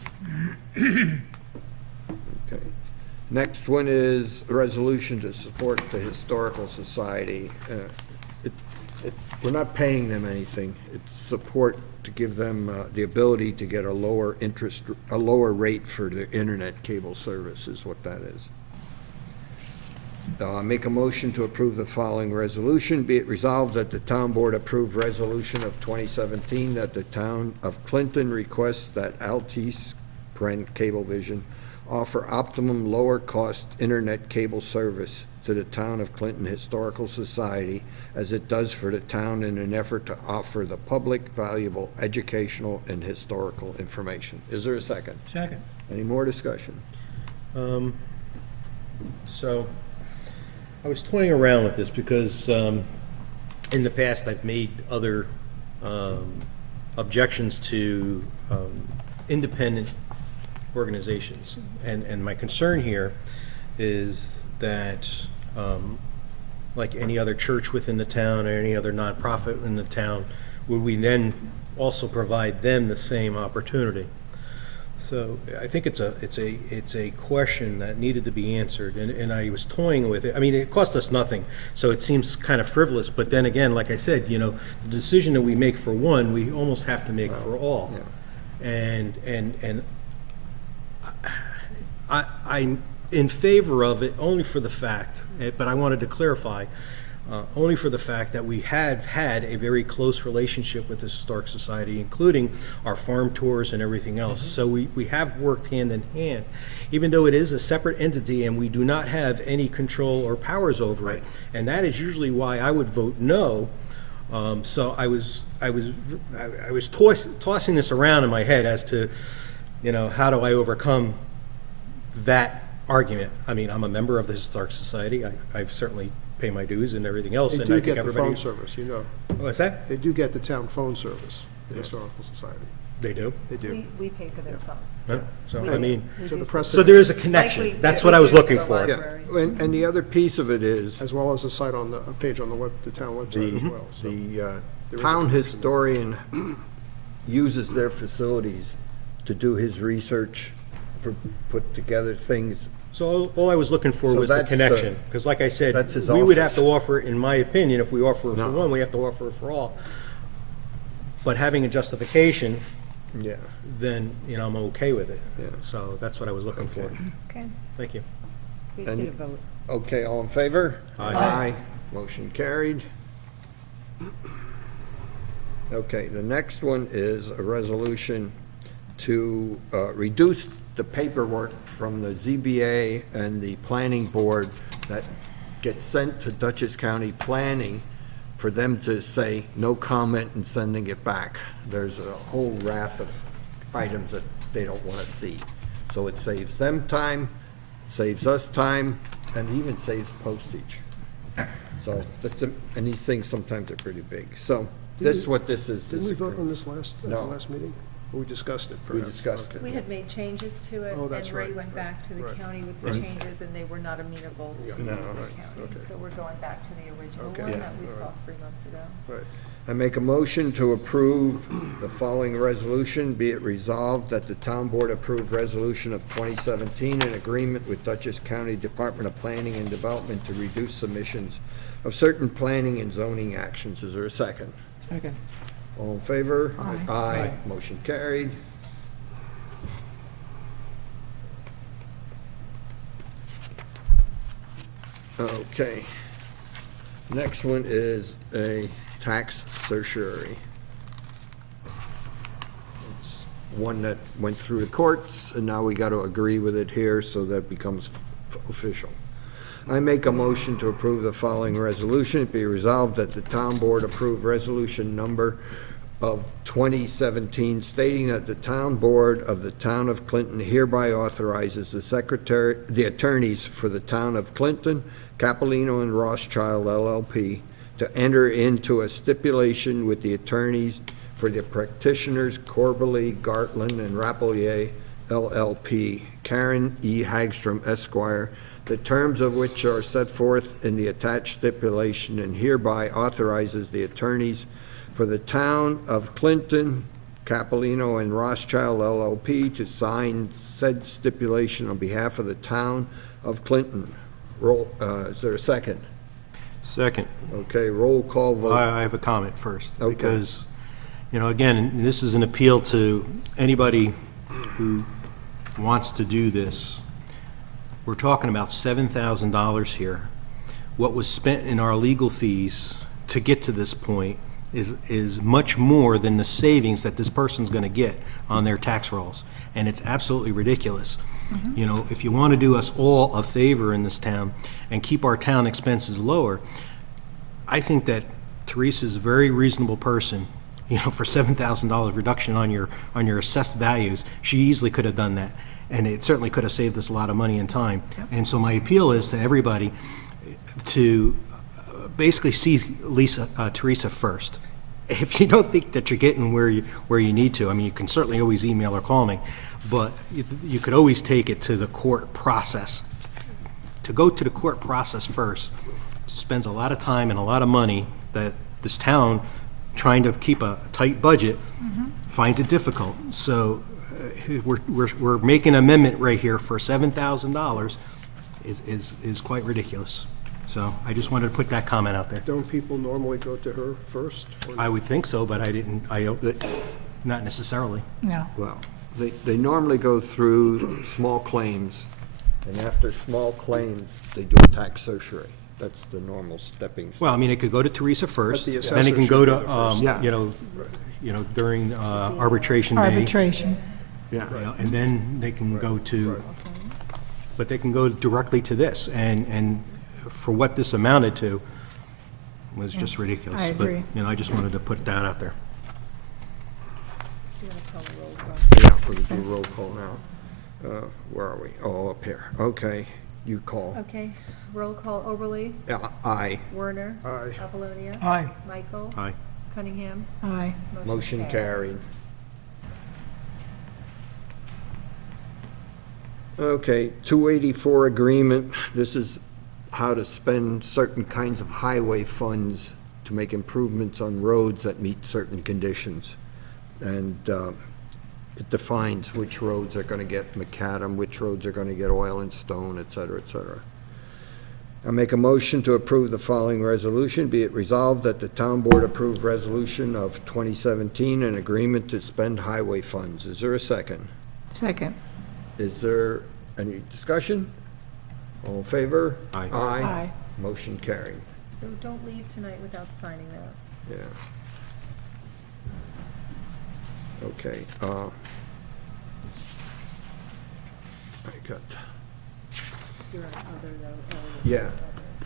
Okay. Next one is a resolution to support the Historical Society. We're not paying them anything. It's support to give them the ability to get a lower rate for the internet cable service is what that is. Make a motion to approve the following resolution. Be it resolved that the town board approve resolution of 2017 that the town of Clinton requests that Altice Cablevision offer optimum lower-cost internet cable service to the town of Clinton Historical Society as it does for the town in an effort to offer the public valuable educational and historical information. Is there a second? Second. Any more discussion? So, I was toying around with this because in the past, I've made other objections to independent organizations. And my concern here is that, like any other church within the town or any other nonprofit in the town, would we then also provide them the same opportunity? So I think it's a question that needed to be answered, and I was toying with it. I mean, it cost us nothing, so it seems kind of frivolous, but then again, like I said, you know, the decision that we make for one, we almost have to make for all. Yeah. And I'm in favor of it only for the fact, but I wanted to clarify, only for the fact that we have had a very close relationship with the Historic Society, including our farm tours and everything else. So we have worked hand in hand, even though it is a separate entity and we do not have any control or powers over it. And that is usually why I would vote no. So I was tossing this around in my head as to, you know, how do I overcome that argument? I mean, I'm a member of the Historic Society. I've certainly pay my dues and everything else. They and do I think get the everybody- phone service, you know. What's that? They do get the town phone service, the Historical Society. They do? They do. We pay for their phone. Huh? So, We I do. mean, We So do the for- press- so there is a Like connection. we- That's we what I do was for looking the for. Yeah, library. and the other piece of it is, As well as a site on a page on the town website as well. So the there is a town connection historian uses their facilities to do his research, put together things. So all I was looking for So was the that's the- connection, because like I said, that's his we would have office. to offer, in my opinion, if we offer it for No. one, we have to offer it for all. But having a justification, Yeah. then, you know, I'm okay with it. Yeah. So that's what I was looking for. Okay. Okay, Thank you. we And- did a vote. Okay, all in favor? Aye. Motion carried. Okay, the next one is a resolution to reduce the paperwork from the ZBA and the planning board that gets sent to Dutchess County Planning for them to say no comment and sending it back. There's a whole raft of items that they don't want to see. So it saves them time, saves us time, and even saves postage. So, and these things sometimes are pretty big. So, this is what this is. Didn't we vote on this last, at the No. last meeting? Or we discussed it We perhaps? discussed it. Okay. We had made changes to it, Oh, that's and Ray right, went right, back to the right. county with the Right. changes, and they were not amenable to the No. county. Okay. So we're going back to the original Okay. one Yeah. that we All saw right. 3 months ago. Right. I make a motion to approve the following resolution. Be it resolved that the town board approve resolution of 2017 in agreement with Dutchess County Department of Planning and Development to reduce submissions of certain planning and zoning actions. Is there a second? Second. All in favor? Aye. Aye. Motion carried. Okay. Next one is a tax certiorari. It's one that went through the courts, and now we got to agree with it here, so that becomes official. I make a motion to approve the following resolution. It be resolved that the town board approve resolution number of 2017 stating that the town board of the town of Clinton hereby authorizes the attorneys for the town of Clinton, Capolino and Rothschild LLP to enter into a stipulation with the attorneys for the practitioners Corbally, Gartland, and Rapelier LLP, Karen E. Hagstrom Esquire, the terms of which are set forth in the attached stipulation, and hereby authorizes the attorneys for the town of Clinton, Capolino, and Rothschild LLP to sign said stipulation on behalf of the town of Clinton. Is there a second? Second. Okay, roll call vote. I have a comment first. Okay. Because, again, this is an appeal to anybody who wants to do this. We're talking about $7,000 here. What was spent in our legal fees to get to this point is much more than the savings that this person's going to get on their tax rolls. And it's absolutely ridiculous. If you want to do us all a favor in this town and keep our town expenses lower, I think that Teresa's a very reasonable person. For $7,000 reduction on your assessed values, she easily could have done that. And it certainly could have saved us a lot of money and time. And so my appeal is to everybody to basically see Teresa first. If you don't think that you're getting where you need to, you can certainly always email or call me, but you could always take it to the court process. To go to the court process first spends a lot of time and a lot of money that this town, trying to keep a tight budget, finds it difficult. So we're making an amendment right here for $7,000 is quite ridiculous. So I just wanted to put that comment out there. Don't people normally go to her first? I would think so, but not necessarily. No. Well, they normally go through small claims, and after small claims, they do a tax certiorari. That's the normal stepping stone. Well, it could go to Teresa first, But the then it can assessor go should to, go first. Yeah. during arbitration day. Arbitration. Yeah. And then they can go to, but they can go directly to this, and for what this amounted to was just ridiculous. I agree. But, I just wanted to put that out there. Do you want to call the roll call? Yeah, we're gonna do roll call now. Where are we? Oh, up here. Okay, you call. Okay, roll call Oberly, Aye. Werner. Aye. Apollonia. Aye. Michael. Aye. Cunningham. Aye. Motion carried. Okay, 284 agreement. This is how to spend certain kinds of highway funds to make improvements on roads that meet certain conditions. And it defines which roads are gonna get macadam, which roads are gonna get oil and stone, et cetera, et cetera. I make a motion to approve the following resolution. Be it resolved that the town board approve resolution of 2017, an agreement to spend highway funds. Is there a second? Second. Is there any discussion? All in favor? Aye. Aye. Motion carried. So don't leave tonight without signing that. Yeah. Okay, I got, You're on other though, Elliot.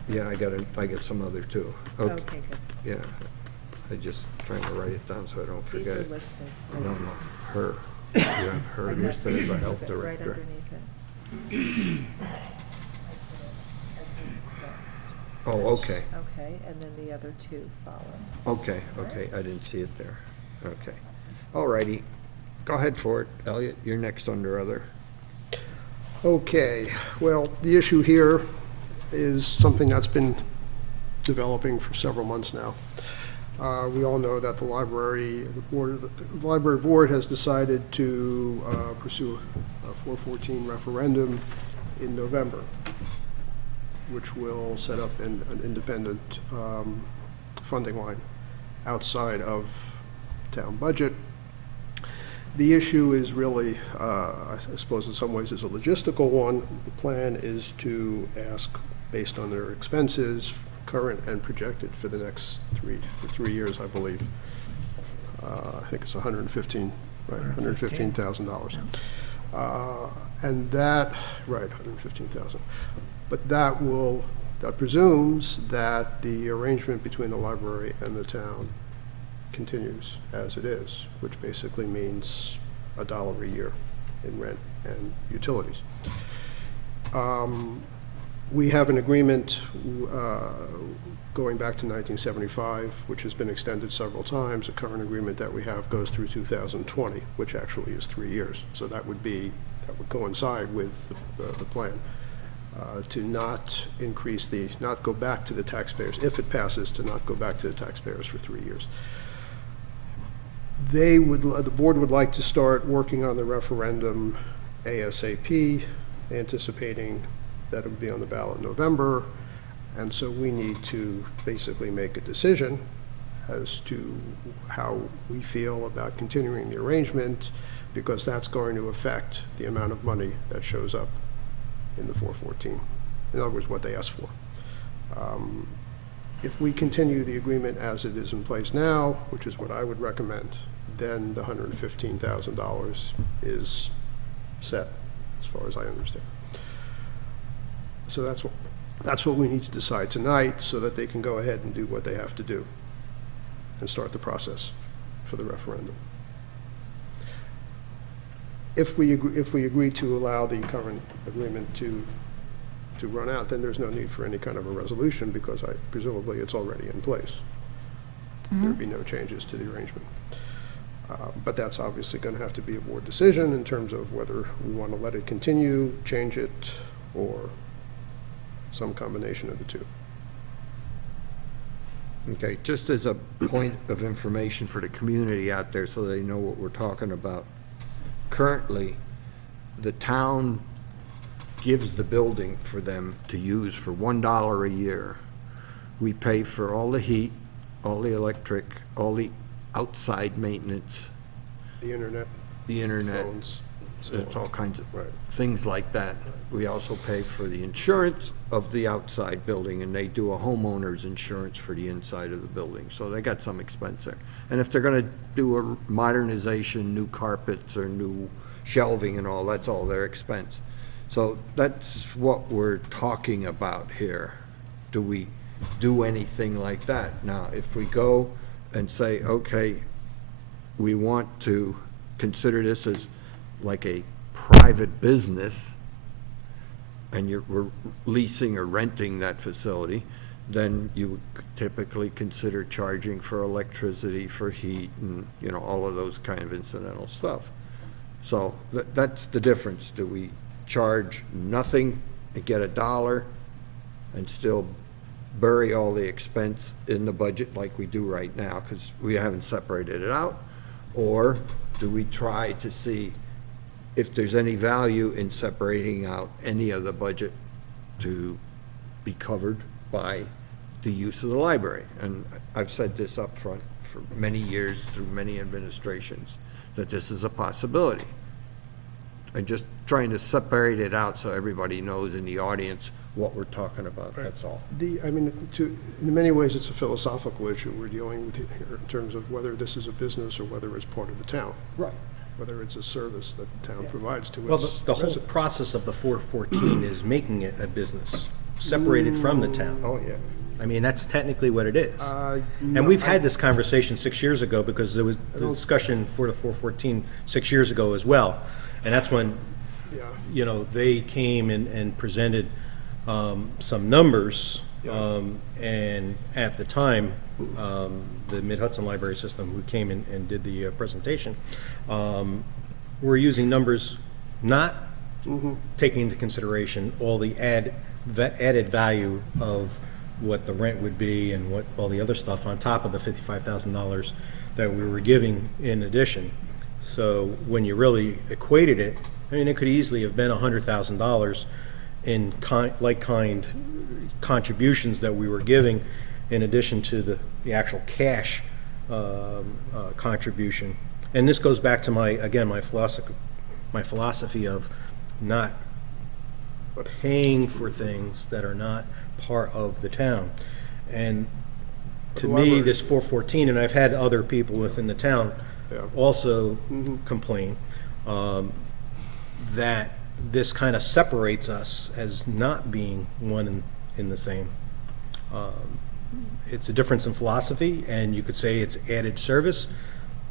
Yeah. is other. I got some other too. Okay, good. Yeah, I just trying to write it down so I don't These forget are it. listed. No, no, her. You have her listed as a health Right director. underneath it. Oh, okay, Okay, and then the other two follow. okay, I didn't see it there. Okay. All righty. Go ahead for it, Elliot. You're next under other. Okay, well, the issue here is something that's been developing for several months now. We all know that the library board has decided to pursue a 414 referendum in November, which will set up an independent funding line outside of town budget. The issue is really, I suppose in some ways is a logistical one. The plan is to ask based on their expenses, current and projected for the next 3 years, I believe. I think it's 115, right, $115,000. And that, right, 115,000. But that presumes that the arrangement between the library and the town continues as it is, which basically means $1 a year in rent and utilities. We have an agreement going back to 1975, which has been extended several times. The current agreement that we have goes through 2020, which actually is 3 years. So that would coincide with the plan to not go back to the taxpayers, if it passes, to not go back to the taxpayers for 3 years. The board would like to start working on the referendum ASAP, anticipating that it would be on the ballot in November. And so we need to basically make a decision as to how we feel about continuing the arrangement, because that's going to affect the amount of money that shows up in the 414. In other words, what they asked for. If we continue the agreement as it is in place now, which is what I would recommend, then the $115,000 is set, as far as I understand. So that's what we need to decide tonight, so that they can go ahead and do what they have to do and start the process for the referendum. If we agree to allow the current agreement to run out, then there's no need for any kind of a resolution, because presumably it's already in place. There'd be no changes to the arrangement. But that's obviously going to have to be a board decision in terms of whether we want to let it continue, change it, or some combination of the two. Okay, just as a point of information for the community out there, so they know what we're talking about. Currently, the town gives the building for them to use for $1 a year. We pay for all the heat, all the electric, all the outside maintenance, The internet, phones, so it's all kinds of Right. things like that. We also pay for the insurance of the outside building, and they do a homeowner's insurance for the inside of the building, so they got some expense there. And if they're gonna do a modernization, new carpets or new shelving and all, that's all their expense. So that's what we're talking about here. Do we do anything like that? Now, if we go and say, okay, we want to consider this as like a private business, and we're leasing or renting that facility, then you would typically consider charging for electricity, for heat, and, all of those kind of incidental stuff. So that's the difference. Do we charge nothing and get $1 and still bury all the expense in the budget like we do right now, because we haven't separated it out? Or do we try to see if there's any value in separating out any of the budget to be covered by the use of the library? And I've said this up front for many years through many administrations, that this is a possibility. I'm just trying to separate it out so everybody knows in the audience what we're talking about, that's all. in many ways, it's a philosophical issue we're dealing with here in terms of whether this is a business or whether it's part of the town. Right. Whether it's a service that the town provides to Well, its the whole residents. process of the 414 is making it a business, separated from the town. Oh, yeah. I mean, that's technically what it is. No, And we've had this conversation 6 years ago, because there was a discussion for the 414 6 years ago as well. And that's when, Yeah. they came and presented some numbers. And at the time, the Mid-Hudson Library System, who came and did the presentation, were using numbers not taking into consideration all the added value of what the rent would be and what all the other stuff on top of the $55,000 that we were giving in addition. So when you really equated it, it could easily have been $100,000 in like-kind contributions that we were giving, in addition to the actual cash contribution. And this goes back to my philosophy of not paying for things that are not part of the town. And to the me, library- this 414, and I've had other people within the town Yeah. also complain, that this kind of separates us as not being one in the same. It's a difference in philosophy, and you could say it's added service.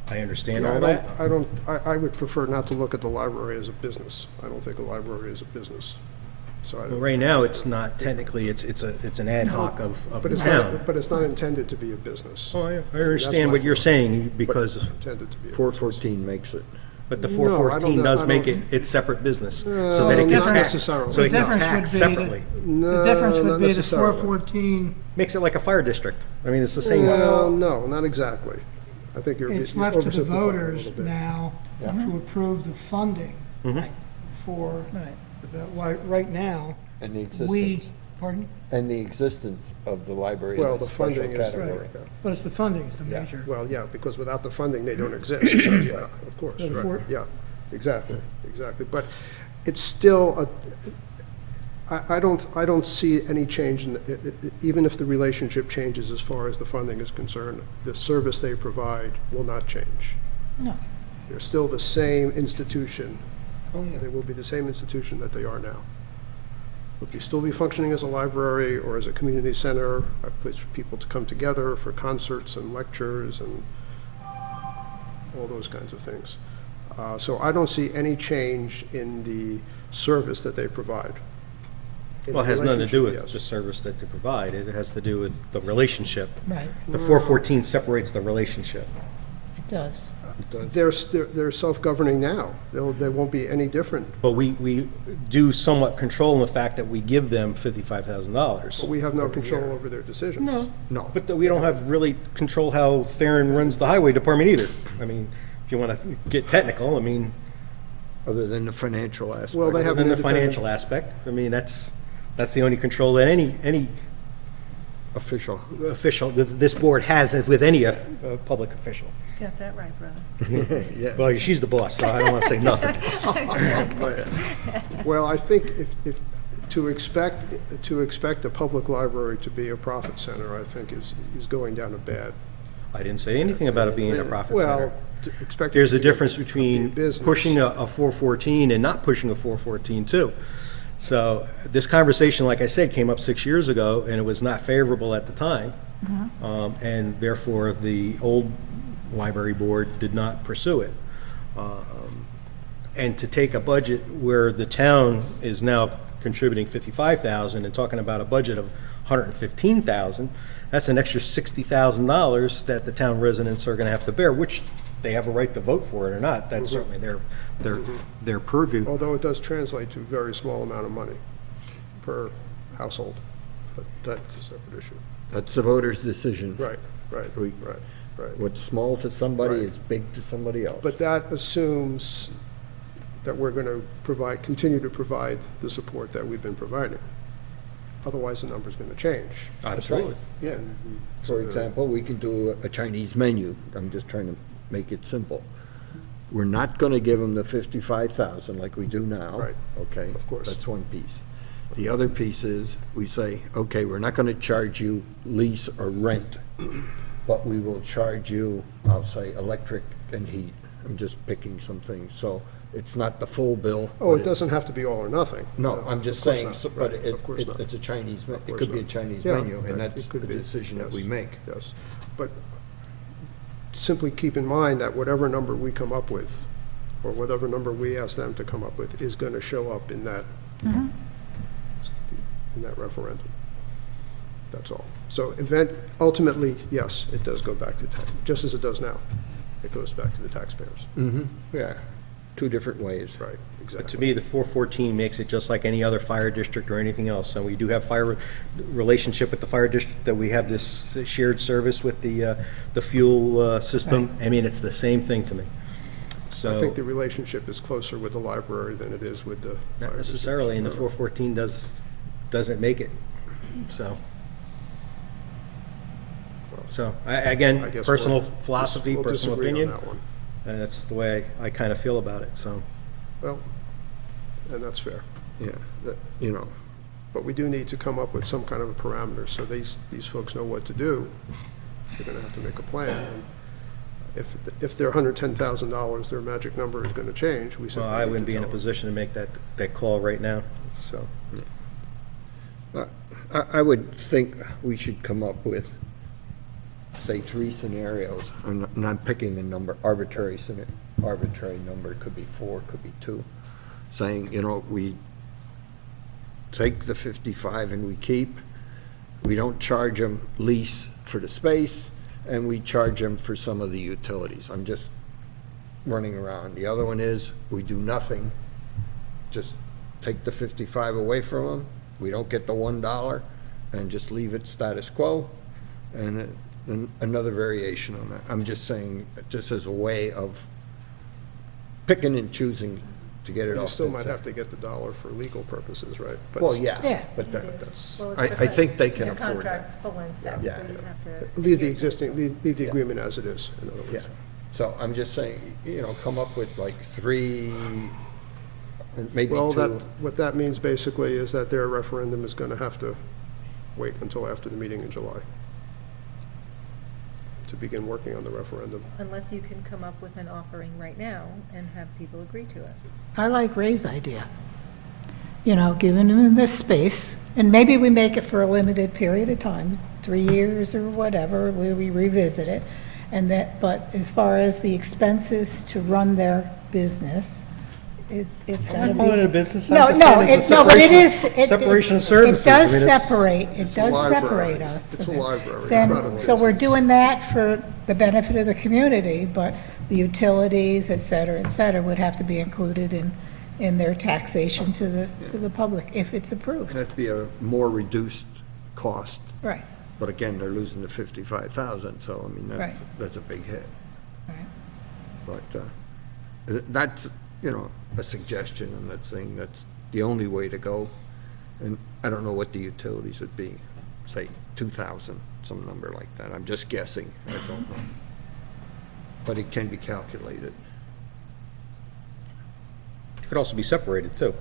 I understand all that. I would prefer not to look at the library as a business. I don't think a library is a business. So I Well, don't, right now, it's not technically, it's an ad hoc of but the it's town. not, but it's not intended to be a business. Oh, I understand what you're saying, because, Intended to be a business. 414 makes it. but the No, I don't 414 know. does I make don't- it its separate business, so No, that it can not tax, necessarily. so it The can difference tax would be that- separately. The difference No, would not be the necessarily. 414, Makes it like a fire district. I mean, it's the same. Well, no, not exactly. I think you're it's you're left to the oversimplifying it a voters little bit. now to approve the funding for, right now, And the we, existence, pardon? and the existence of the library Well, in a the special funding is, category. But it's the funding is the Yeah. major. well, yeah, because without the funding, they don't exist. So, yeah, of course, So the right, four- yeah, exactly, exactly. But it's still I don't see any change in, even if the relationship changes as far as the funding is concerned, the service they provide will not change. No. They're still the same institution. Oh, yeah. They will be the same institution that they are now. They'll still be functioning as a library or as a community center, a place for people to come together for concerts and lectures and all those kinds of things. So I don't see any change in the service that they provide. In Well, it the has nothing to do with relationship, the yes. service that they provide. It has to do with the relationship. Right, The 414 separates the relationship. it does. They're self-governing now. They won't be any different. But we do somewhat control the fact that we give them $55,000. But we have no control over their decisions. No. But we don't have really control how Theron runs the highway department either. I mean, if you want to get technical, I mean, Other than the financial aspect. Well, they have other an than the independent- financial aspect, I mean, that's the only control that any Official. official, this board has with any public official. Got that right, brother. Well, she's the boss, so I don't want to say nothing. Well, I think if, to expect a public library to be a profit center, I think is going down a bad. I didn't say anything about it being a profit center. Well, to expect. There's a it to be difference to be between business. pushing a 414 and not pushing a 414 too. So this conversation, like I said, came up 6 years ago, and it was not favorable at the time. And therefore, the old library board did not pursue it. And to take a budget where the town is now contributing 55,000 and talking about a budget of 115,000, that's an extra $60,000 that the town residents are gonna have to bear, which they have a right to vote for it or not. That's certainly their purview. Although it does translate to a very small amount of money per household. But that's a separate issue. That's the voter's decision. Right, right, We- right, right. What's small to somebody Right. is big to somebody else. But that assumes that we're going to continue to provide the support that we've been providing. Otherwise, the number's going to change. Absolutely. Yeah. For example, we can do a Chinese menu. I'm just trying to make it simple. We're not gonna give them the 55,000 like we do now. Right. Okay? Of course. That's one piece. The other piece is, we say, okay, we're not gonna charge you lease or rent, but we will charge you, I'll say, electric and heat. I'm just picking some things, so it's not the full bill. Oh, but it doesn't have to be all or nothing. No, I'm just of course saying, not. so- Right, but of course not. it's a Chinese, it course could be a not. Chinese Yeah, menu, and it that's could the be, decision that yes, we make. Yes, but simply keep in mind that whatever number we come up with, or whatever number we ask them to come up with, is gonna show up in that, in that referendum. That's all. So ultimately, yes, it does go back to tax, just as it does now. It goes back to the taxpayers. Mm-hmm, yeah, two different ways. Right, But to exactly. me, the 414 makes it just like any other fire district or anything else. And we do have relationship with the fire district, that we have this shared service with the fuel system. I mean, it's the same thing to me. I think the So, relationship is closer with the library than it is with the. fire not district. necessarily, and the No. 414 doesn't make it, so. So, again, I guess personal we'll- philosophy, we'll personal disagree on opinion, that one. and that's the way I kind of feel about it, so. Well, and that's fair. Yeah, you know, But we do need to come up with some kind of a parameter, so these folks know what to do. They're gonna have to make a plan, and if they're $110,000, their magic number is gonna change, we Well, simply I need to wouldn't be in a tell them. position to make that call right now, so. I would think we should come up with, say, 3 scenarios. I'm not picking a number, arbitrary number, it could be 4, could be 2. Saying, you know, we take the 55 and we keep, we don't charge them lease for the space, and we charge them for some of the utilities. I'm just running around. The other one is, we do nothing, just take the 55 away from them, we don't get the $1, and just leave it status quo, and another variation on that. I'm just saying, just as a way of picking and choosing to get it You off. still the might tip. have to get the dollar for legal purposes, right? But Well, yeah, Yeah. but that, Well, it's I the think they can the afford that. contract's full in effect, so Yeah. you have to. Leave the existing, leave the Yeah. agreement as it is, in other Yeah, words. so I'm just saying, you know, come up with like 3, maybe 2. Well, what that means basically is that their referendum is gonna have to wait until after the meeting in July to begin working on the referendum. Unless you can come up with an offering right now and have people agree to it. I like Ray's idea. You know, giving them this space, and maybe we make it for a limited period of time, 3 years or whatever, where we revisit it. And that, but as far as the expenses to run their business, it's gotta be. I'm not calling it a business. No, I'm just no, saying it's a no, but it separation- is. separation of services. It I does mean, it's- separate, it It's a does library. separate us. It's a library. It's Then- not a So we're business. doing that for the benefit of the community, but the utilities, et cetera, would have to be included in their taxation to the public, if it's approved. That'd be a more reduced cost, Right, but again, they're losing the 55,000, so I mean, Right. that's a big hit. right. But that's, you know, a suggestion, I'm not saying that's the only way to go. And I don't know what the utilities would be, say 2,000, some number like that. I'm just guessing, I don't know. But it can be calculated. It could also be separated, too.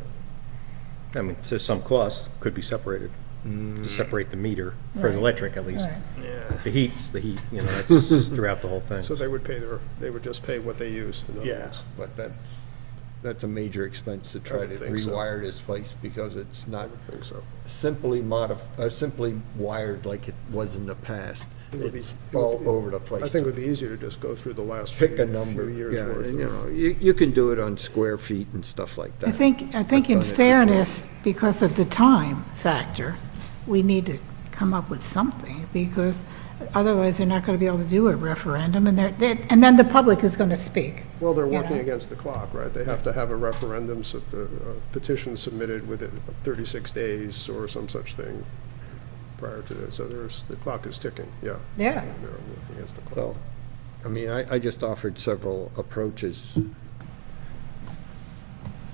I mean, to some cost, could be separated, to separate the meter, for the Right. electric at least. Right. The heat's the heat, you know, that's throughout the whole thing. So they would just pay what they use, in other words. But that's a major expense to try would to think so. rewire this place because it's I not would think so. simply wired like it was in the past. It would be- It's it would all be- over the place. I think it would be easier to just go through the last Pick a few number, years' yeah, worth and, you of. know, you can do it on square feet and stuff like that. I think I've in done it fairness, because of the time factor, we need to come up with something, because otherwise they're not gonna be able to do a referendum, and and then the public is gonna speak. Well, they're you working know. against the clock, right? They have to have a referendum, so the petition submitted within 36 days or some such thing prior to this. So the clock is ticking, yeah. Yeah, They're working against the clock. So, I mean, I just offered several approaches.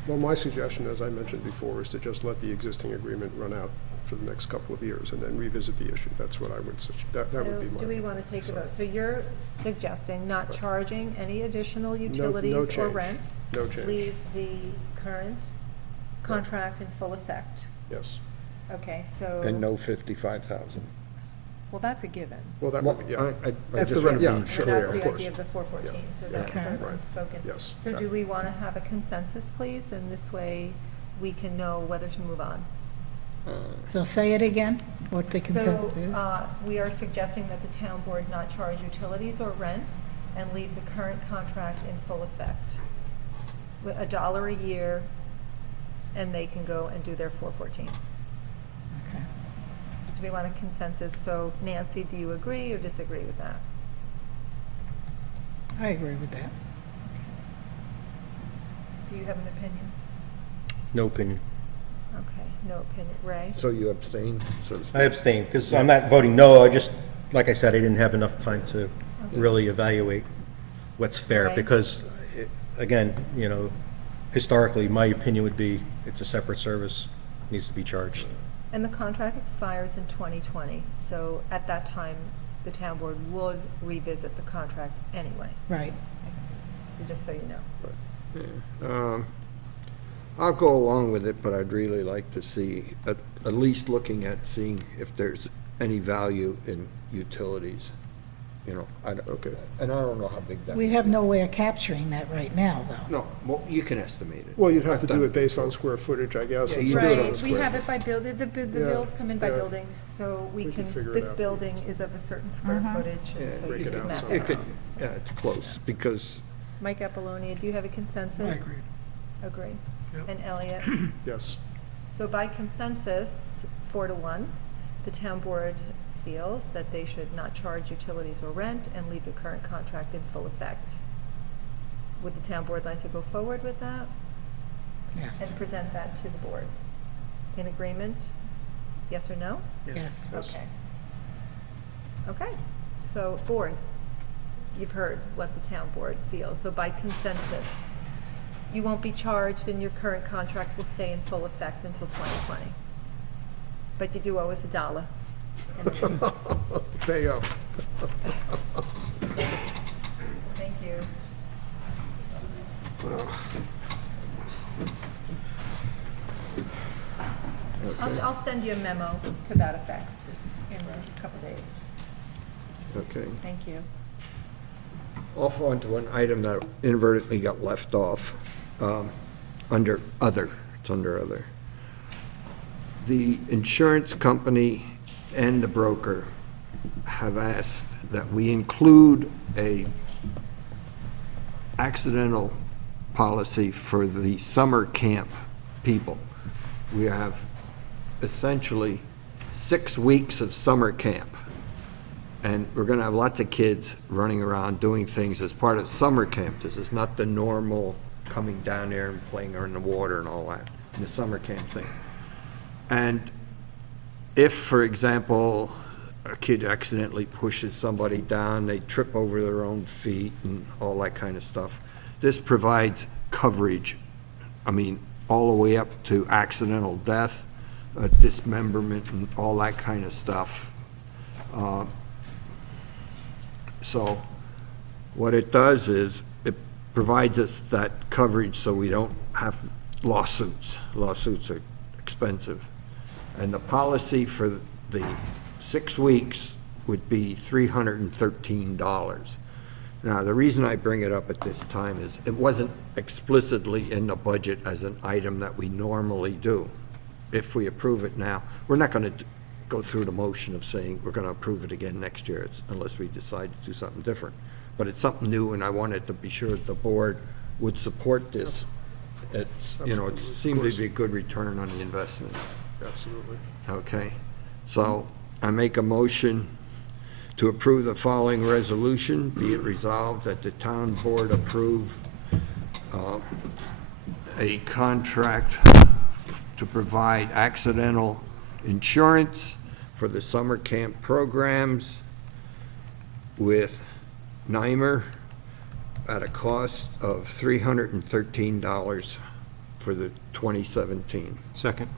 Well, my suggestion, as I mentioned before, is to just let the existing agreement run out for the next couple of years and then revisit the issue. That's what I would, that would be So my. do we want to take a vote? So you're suggesting not charging any additional no utilities or change. rent? No change, Leave the current contract in full effect? yes. Okay, so. And no 55,000. Well, that's a given. Well, that Well, would be, yeah, I If just the want re- to yeah, be sure. clear. That's of the course. idea of the 414, so Yeah. that's Okay. sort of Right. unspoken. Yes. So do we want to have a consensus, please? And this way, we can know whether to move on. so say it again, what the So, consensus is. we are suggesting that the town board not charge utilities or rent and leave the current contract in full effect. With $1 a year, and they can go and do their 414. Okay. Do we want a consensus? So Nancy, do you agree or disagree with that? I agree with that. Do you have an opinion? No opinion. Okay, no opinion. Ray? So you abstain, so to speak? I abstain, because I'm not voting no, I just, like I said, I didn't have enough time to really evaluate what's fair, Right. because, again, you know, historically, my opinion would be, it's a separate service, needs to be charged. And the contract expires in 2020, so at that time, the town board would revisit the contract anyway, Right. just so you know. I'll go along with it, but I'd really like to see, at least looking at seeing if there's any value in utilities. You know, okay. And I don't know how big that. We have no way of capturing that right now, though. No, well, you can estimate it. Well, you'd have to I've do done it based on square footage, I guess. Yeah, and you do do it it on on a Right, we square- have it by building, the bills come in by yeah. building, so we We can can, figure it this out. building is of a certain square footage, and Yeah, so break you it just out map somehow. It it could, out. yeah, it's close, because, Mike Apollonia, do you have a I consensus? agree. Agree. Yep. And Elliot? Yes. So by consensus, 4-1, the town board feels that they should not charge utilities or rent and leave the current contract in full effect. Would the town board like to go forward with that Yes, and present that to the board? In agreement? Yes or no? yes. Yes. Okay. Okay, so board, you've heard what the town board feels, so by consensus, you won't be charged and your current contract will stay in full effect until 2020. But you do owe us $1. Pay up. Thank you. I'll send you a memo to that effect in a couple days. okay. Thank you. Off onto an item that inadvertently got left off, under other, it's under other. The insurance company and the broker have asked that we include a accidental policy for the summer camp people. We have essentially 6 weeks of summer camp. And we're gonna have lots of kids running around doing things as part of summer camp. This is not the normal coming down there and playing in the water and all that, the summer camp thing. And if, for example, a kid accidentally pushes somebody down, they trip over their own feet and all that kind of stuff, this provides coverage, I mean, all the way up to accidental death, dismemberment and all that kind of stuff. So what it does is it provides us that coverage so we don't have lawsuits. Lawsuits are expensive. And the policy for the 6 weeks would be $313. Now, the reason I bring it up at this time is it wasn't explicitly in the budget as an item that we normally do. If we approve it now, we're not going to go through the motion of saying we're going to approve it again next year, unless we decide to do something different. But it's something new, and I wanted to be sure that the board would support this. It's, you know, it seemed to be a good return on the investment. Absolutely. Okay, so I make a motion to approve the following resolution. Be it resolved that the town board approve a contract to provide accidental insurance for the summer camp programs with NYMER at a cost of $313 for the 2017. Second.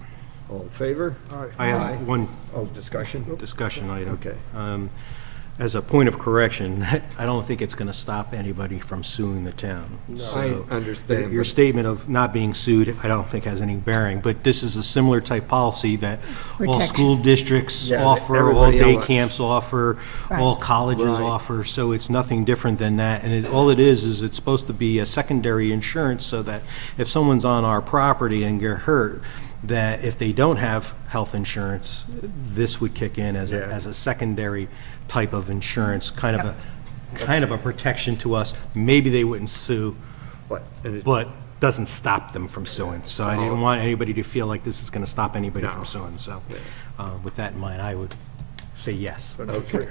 All in favor? I have one Oh, discussion? discussion item. Okay. As a point of correction, I don't think it's going to stop anybody from suing the town. I So, understand. Your but- statement of not being sued, I don't think has any bearing, but this is a similar type policy that all Protection. school districts Yeah, offer, all everybody day else. camps offer, all Right. colleges Right. offer, so it's nothing different than that. And all it is it's supposed to be a secondary insurance so that if someone's on our property and get hurt, that if they don't have health insurance, this would kick in as Yeah. as a secondary type of insurance, kind of a protection to us. Maybe they wouldn't sue, and it- but doesn't stop them from suing. So I didn't want anybody to feel like this is going to stop anybody from suing. So with that in mind, I would say yes. Okay,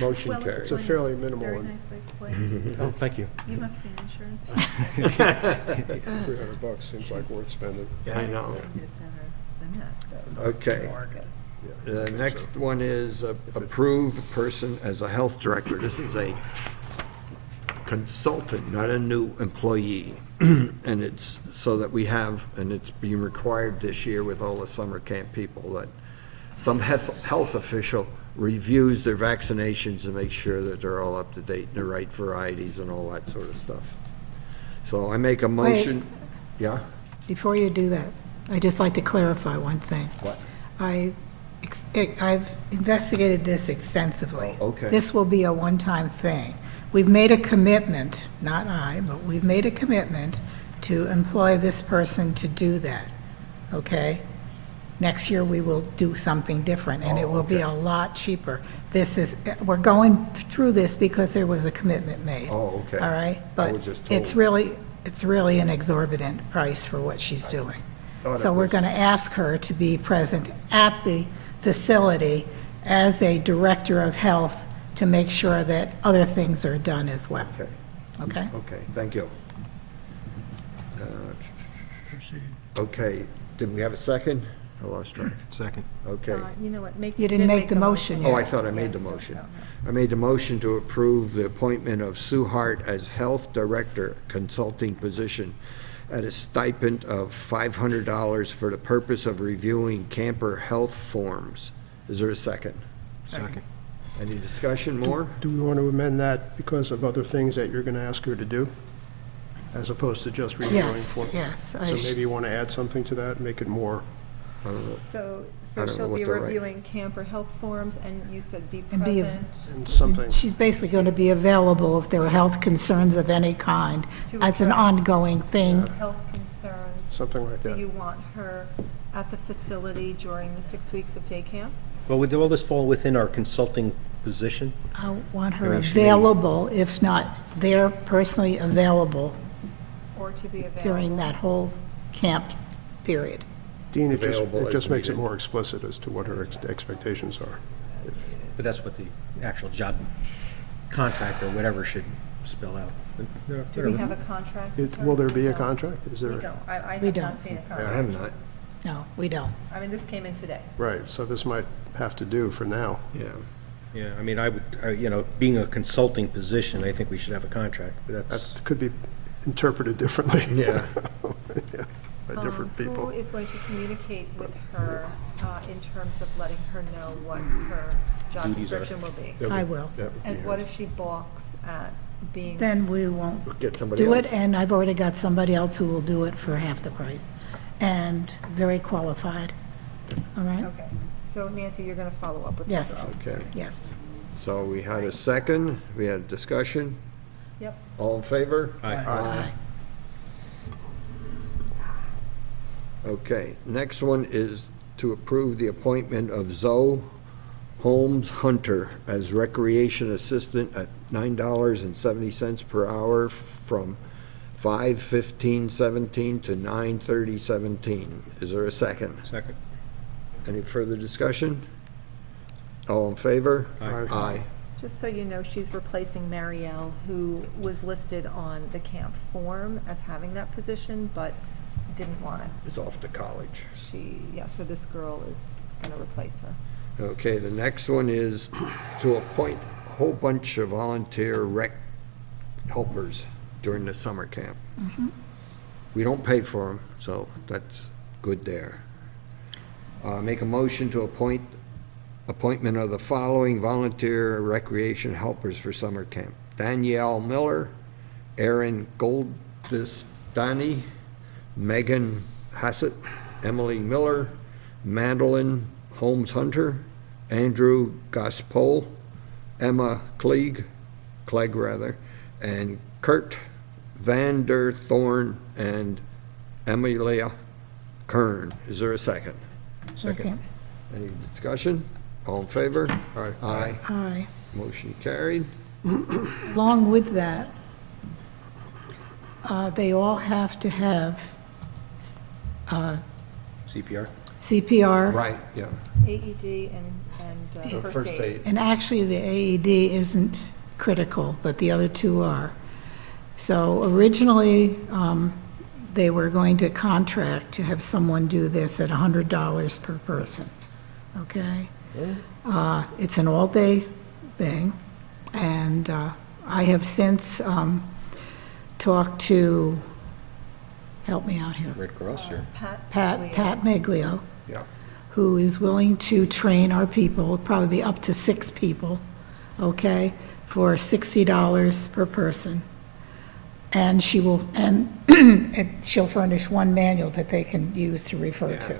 motion Well carried. It's a fairly minimal Very one. nicely explained. Oh, thank you. You must be an insurance agent. $300 seems like worth spending. I know. Did better than that. Okay. The next one is approve a person as a health director. This is a consultant, not a new employee. And it's so that we have, and it's being required this year with all the summer camp people, that some health official reviews their vaccinations and makes sure that they're all up to date and the right varieties and all that sort of stuff. So I make a motion, yeah? Before you do that, I'd just like to clarify one thing. What? I've investigated this extensively. Oh, okay. This will be a one-time thing. We've made a commitment, not I, but we've made a commitment to employ this person to do that, okay? Next year, we will do something different, and it will be a lot cheaper. We're going through this because there was a commitment made. Oh, okay. All right? I But was just it's told. really an exorbitant price for what she's doing. Thought So it we're was- going to ask her to be present at the facility as a director of health to make sure that other things are done as well, Okay, okay? okay, thank you. Proceed. Okay, did we have a second? I lost track. Second. Okay. You know what, You didn't make the motion Oh, I yet. thought I made the motion. I made the motion to approve the appointment of Sue Hart as Health Director Consulting position at a stipend of $500 for the purpose of reviewing camper health forms. Is there a second? Second. Any discussion more? Do we want to amend that because of other things that you're going to ask her to do? As opposed to just reviewing Yes, for? yes. So maybe you want to add something to that, make it more, So I don't know she'll what be they're right. reviewing camper health forms, and you said be And be a- present and something, She's basically going to be available if there are health concerns of any kind. To As an address. ongoing thing. health concerns. something like Do that. you want her at the facility during the 6 weeks of day camp? Well, would all this fall within our consulting position? I want her I mean, she may- available, if not there personally available Or to be available? during that whole camp period. Dean, Available it as just makes it needed. more explicit as to what her expectations are. But that's what the actual job contract or whatever should spell out. But, Do we have a contract? with her? Will there be a No. contract? Is We there? don't. I We have don't. not seen a I contract. have not, No, we don't. I mean, this came in today. Right, so this might have to do for now. yeah. Yeah, I mean, I would, you know, being a consulting position, I think we should have a contract, but that's, That could be interpreted differently. Yeah. Yeah, by different Who people. is going to communicate with her in terms of letting her know what her job Duties are. description will be? I will. That would be And what hers. if she balks at being? Then we won't Get somebody do else. it, and I've already got somebody else who will do it for half the price, and very qualified. All right? Okay, so Nancy, you're gonna follow up with this? Yes, Okay, yes. so we had a second, we had a discussion. Yep. All in favor? Aye. Aye. Okay, next one is to approve the appointment of Zoe Holmes Hunter as Recreation Assistant at $9.70 per hour from 5/15/17 to 9/30/17. Is there a second? second. Any further discussion? All in favor? Aye. Aye. Just so you know, she's replacing Marielle, who was listed on the camp form as having that position, but didn't want it. Is off to college. So this girl is gonna replace her. Okay, the next one is to appoint a whole bunch of volunteer rec helpers during the summer camp. We don't pay for them, so that's good there. Make a motion to appointment of the following volunteer recreation helpers for summer camp. Danielle Miller, Erin Goldestani, Megan Hassett, Emily Miller, Madeline Holmes Hunter, Andrew Gospel, Emma Clegg, and Kurt Vander Thorn and Emilia Kern. Is there a second? Second. Any discussion? All in favor? Aye. Aye. Aye. Motion carried. Along with that, they all have to have CPR? CPR. Right, yeah. AED and So first aid. And actually, the AED isn't critical, but the other two are. So originally, they were going to contract to have someone do this at $100 per person, okay? It's an all-day thing, and I have since talked to, help me out here, Red Cross, or? Pat Miglio, Yeah. who is willing to train our people, probably up to 6 people, okay, for $60 per person. And she'll furnish one manual that they can use to refer to.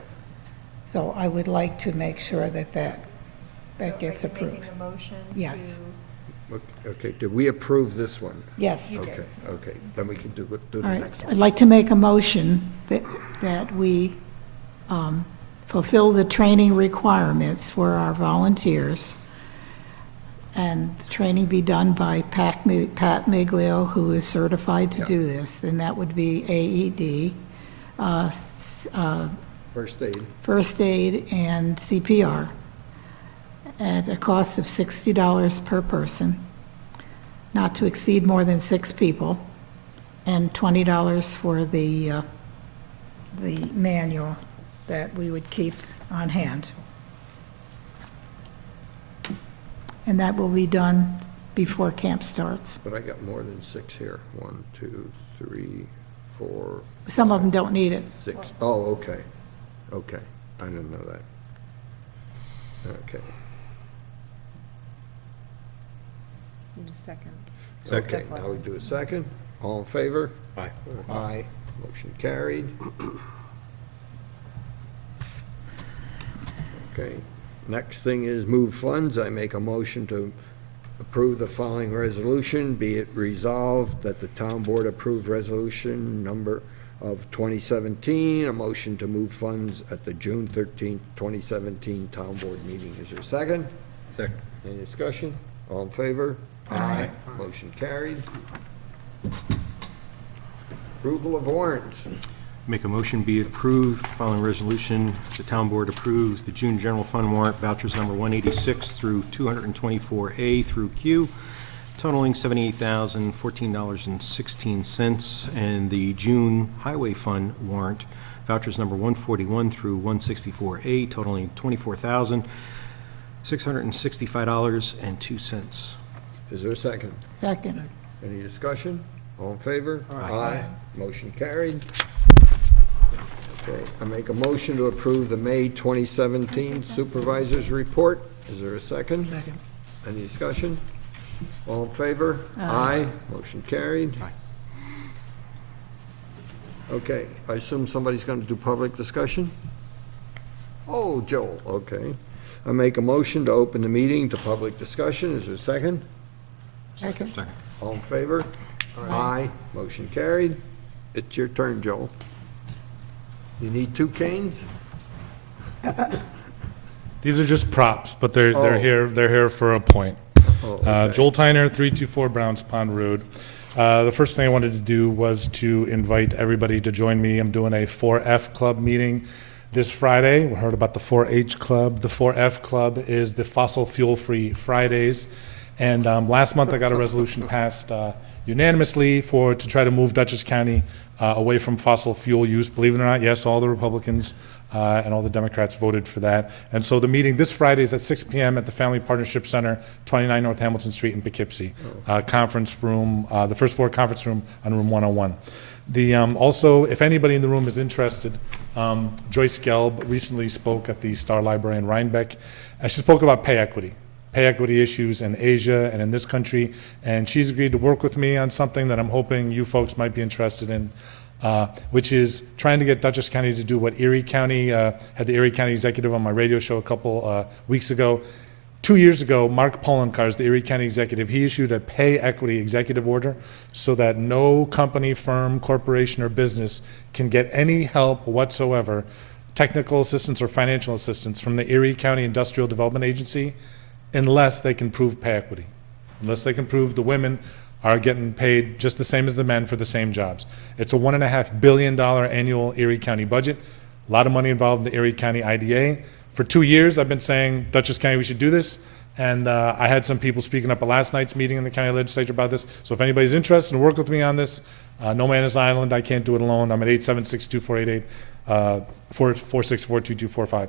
So I would like to make sure that gets Are you approved. making a motion? Yes. Okay, did we approve this one? Yes. You did. Okay, okay, then we can do the All right. next I'd one. like to make a motion that we fulfill the training requirements for our volunteers, and the training be done by Pat Miglio, who is certified to do this, and that would be AED, First aid, first aid, and CPR, at a cost of $60 per person, not to exceed more than 6 people, and $20 for the manual that we would keep on hand. And that will be done before camp starts. but I got more than 6 here. 1, 2, 3, 4, Some of them don't need it. 6. Oh, okay, okay, I didn't know that. Okay, Need a second. okay, now we do a second. All in favor? Aye. Aye, motion carried. Okay, next thing is move funds. I make a motion to approve the following resolution. Be it resolved that the town board approve resolution number of 2017, a motion to move funds at the June 13th, 2017 town board meeting. Is there a second? Second. Any discussion? All in favor? Aye. Motion carried. Approval of warrants. Make a motion be approved, following resolution, the town board approves the June general fund warrant vouchers number 186 through 224A through Q, totaling $78,014.16, and the June highway fund warrant vouchers number 141 through 164A, totaling $24,665.02. Is there a second? Second. Any discussion? All in favor? Aye. Motion carried. Okay, I make a motion to approve the May 2017 Supervisors Report. Is there a second? Second. Any discussion? All in favor? Aye. Motion carried. Aye. Okay, I assume somebody's going to do public discussion? Oh, Joel, okay. I make a motion to open the meeting to public discussion. Is there a second? Second. All in favor? Aye. Motion carried. It's your turn, Joel. You need 2 canes? These are just props, but Oh. they're here for a point. Oh, okay. Joel Tyner, 324 Browns Pond Road. The first thing I wanted to do was to invite everybody to join me. I'm doing a 4F Club meeting this Friday. We heard about the 4H Club. The 4F Club is the Fossil Fuel Free Fridays. And last month, I got a resolution passed unanimously to try to move Dutchess County away from fossil fuel use. Believe it or not, yes, all the Republicans and all the Democrats voted for that. And so the meeting this Friday is at 6 p.m. at the Family Partnership Center, 29 North Hamilton Street in Poughkeepsie. Conference room, the first floor conference room on room 101. Also, if anybody in the room is interested, Joyce Gelb recently spoke at the Star Library in Rhinebeck. She spoke about pay equity issues in Asia and in this country, and she's agreed to work with me on something that I'm hoping you folks might be interested in, which is trying to get Dutchess County to do what Erie County, had the Erie County executive on my radio show a couple weeks ago. 2 years ago, Mark Poloncarz, the Erie County executive, he issued a pay equity executive order so that no company, firm, corporation, or business can get any help whatsoever, technical assistance or financial assistance from the Erie County Industrial Development Agency, unless they can prove pay equity, unless they can prove the women are getting paid just the same as the men for the same jobs. It's a $1.5 billion annual Erie County budget, a lot of money involved in the Erie County IDA. For 2 years, I've been saying, Dutchess County, we should do this, and I had some people speaking up at last night's meeting in the county legislature about this, so if anybody's interested in work with me on this, no man is island, I can't do it alone. I'm at 876-2488, 464-2245.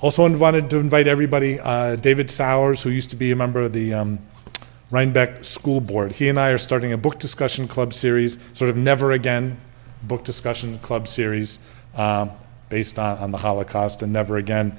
Also wanted to invite everybody, David Sowers, who used to be a member of the Rhinebeck School Board. He and I are starting a book discussion club series, sort of Never Again book discussion club series, based on the Holocaust and Never Again.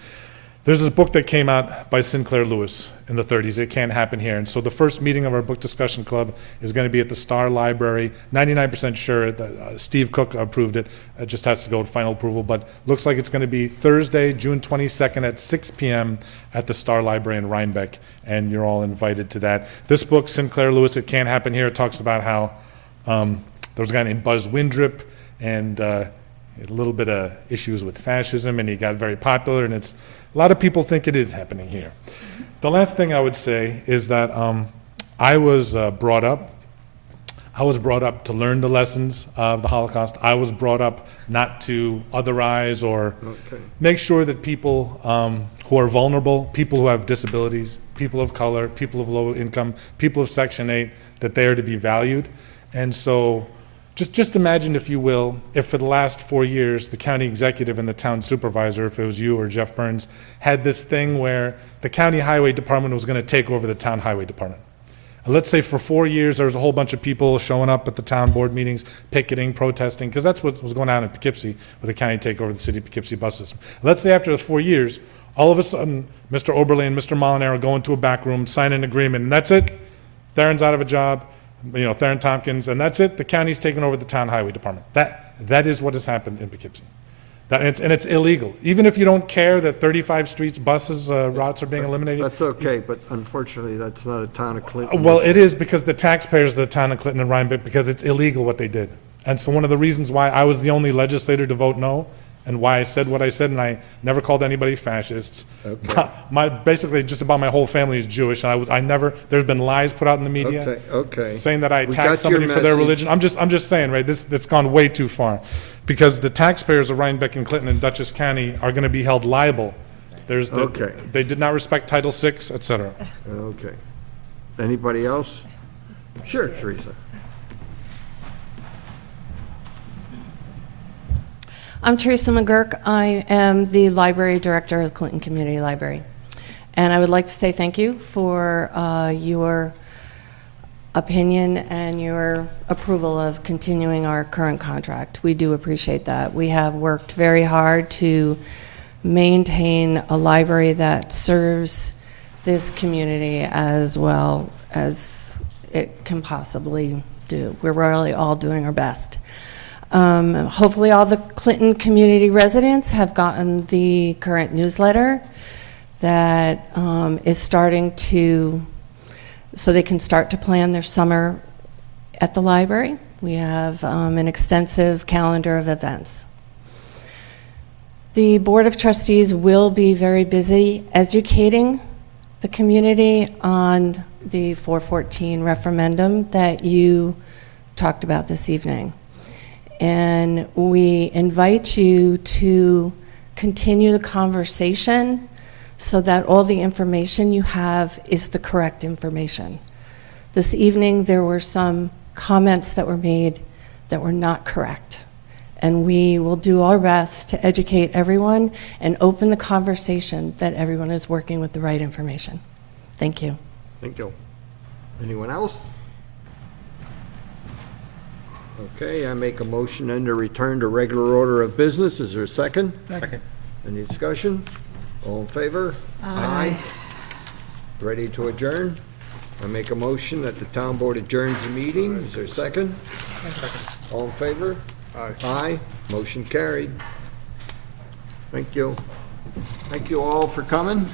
There's this book that came out by Sinclair Lewis in the 30s, It Can't Happen Here. And so the first meeting of our book discussion club is going to be at the Star Library. 99% sure that Steve Cook approved it. It just has to go to final approval. But looks like it's going to be Thursday, June 22nd at 6 p.m. at the Star Library in Rhinebeck. And you're all invited to that. This book, Sinclair Lewis, It Can't Happen Here, talks about how there was a guy named Buzz Windrip and a little bit of issues with fascism, and he got very popular, and it's a lot of people think it is happening here. The last thing I would say is that I was brought up to learn the lessons of the Holocaust. I was brought up not to otherize or make sure that people who are vulnerable, people who have disabilities, people of color, people of low income, people of Section 8, that they are to be valued. And so just imagine, if you will, if for the last 4 years, the county executive and the town supervisor, if it was you or Jeff Burns, had this thing where the county highway department was going to take over the town highway department. And let's say for 4 years, there was a whole bunch of people showing up at the town board meetings, picketing, protesting, because that's what was going on in Poughkeepsie with the county takeover of the city of Poughkeepsie bus system. Let's say after those 4 years, all of a sudden, Mr. Oberle and Mr. Molinaro go into a back room, sign an agreement, and that's it. Theron's out of a job. Theron Tompkins, and that's it. The county's taken over the town highway department. That is what has happened in Poughkeepsie. It's illegal. Even if you don't care that 35 streets, buses, routes are being eliminated. That's okay, but unfortunately, that's not a town of Clinton. Well, it is, because the taxpayers of the town of Clinton and Rhinebeck, because it's illegal what they did. And so one of the reasons why I was the only legislator to vote no, and why I said what I said, and I never called anybody fascists. Okay. Basically, just about my whole family is Jewish, and there's been lies put out in the media. Okay. Saying that I We attacked got somebody your for their message. religion. I'm just saying, right, that's gone way too far. Because the taxpayers of Rhinebeck and Clinton and Dutchess County are gonna be held liable. Okay. They did not respect Title VI, et cetera. Okay. Anybody else? Sure, Teresa. I'm Teresa McGurk. I am the library director of the Clinton Community Library. And I would like to say thank you for your opinion and your approval of continuing our current contract. We do appreciate that. We have worked very hard to maintain a library that serves this community as well as it can possibly do. We're really all doing our best. Hopefully all the Clinton community residents have gotten the current newsletter that is starting so they can start to plan their summer at the library. We have an extensive calendar of events. The Board of Trustees will be very busy educating the community on the 414 referendum that you talked about this evening. And we invite you to continue the conversation so that all the information you have is the correct information. This evening, there were some comments that were made that were not correct. And we will do our best to educate everyone and open the conversation that everyone is working with the right information. Thank you. Thank you. Anyone else? Okay, I make a motion then to return to regular order of business. Is there a second? Second. Any discussion? All in favor? Aye. Ready to adjourn? I make a motion that the town board adjourns the meeting. Is there a second? All in favor? Aye. Aye. Motion carried. Thank you. Thank you all for coming.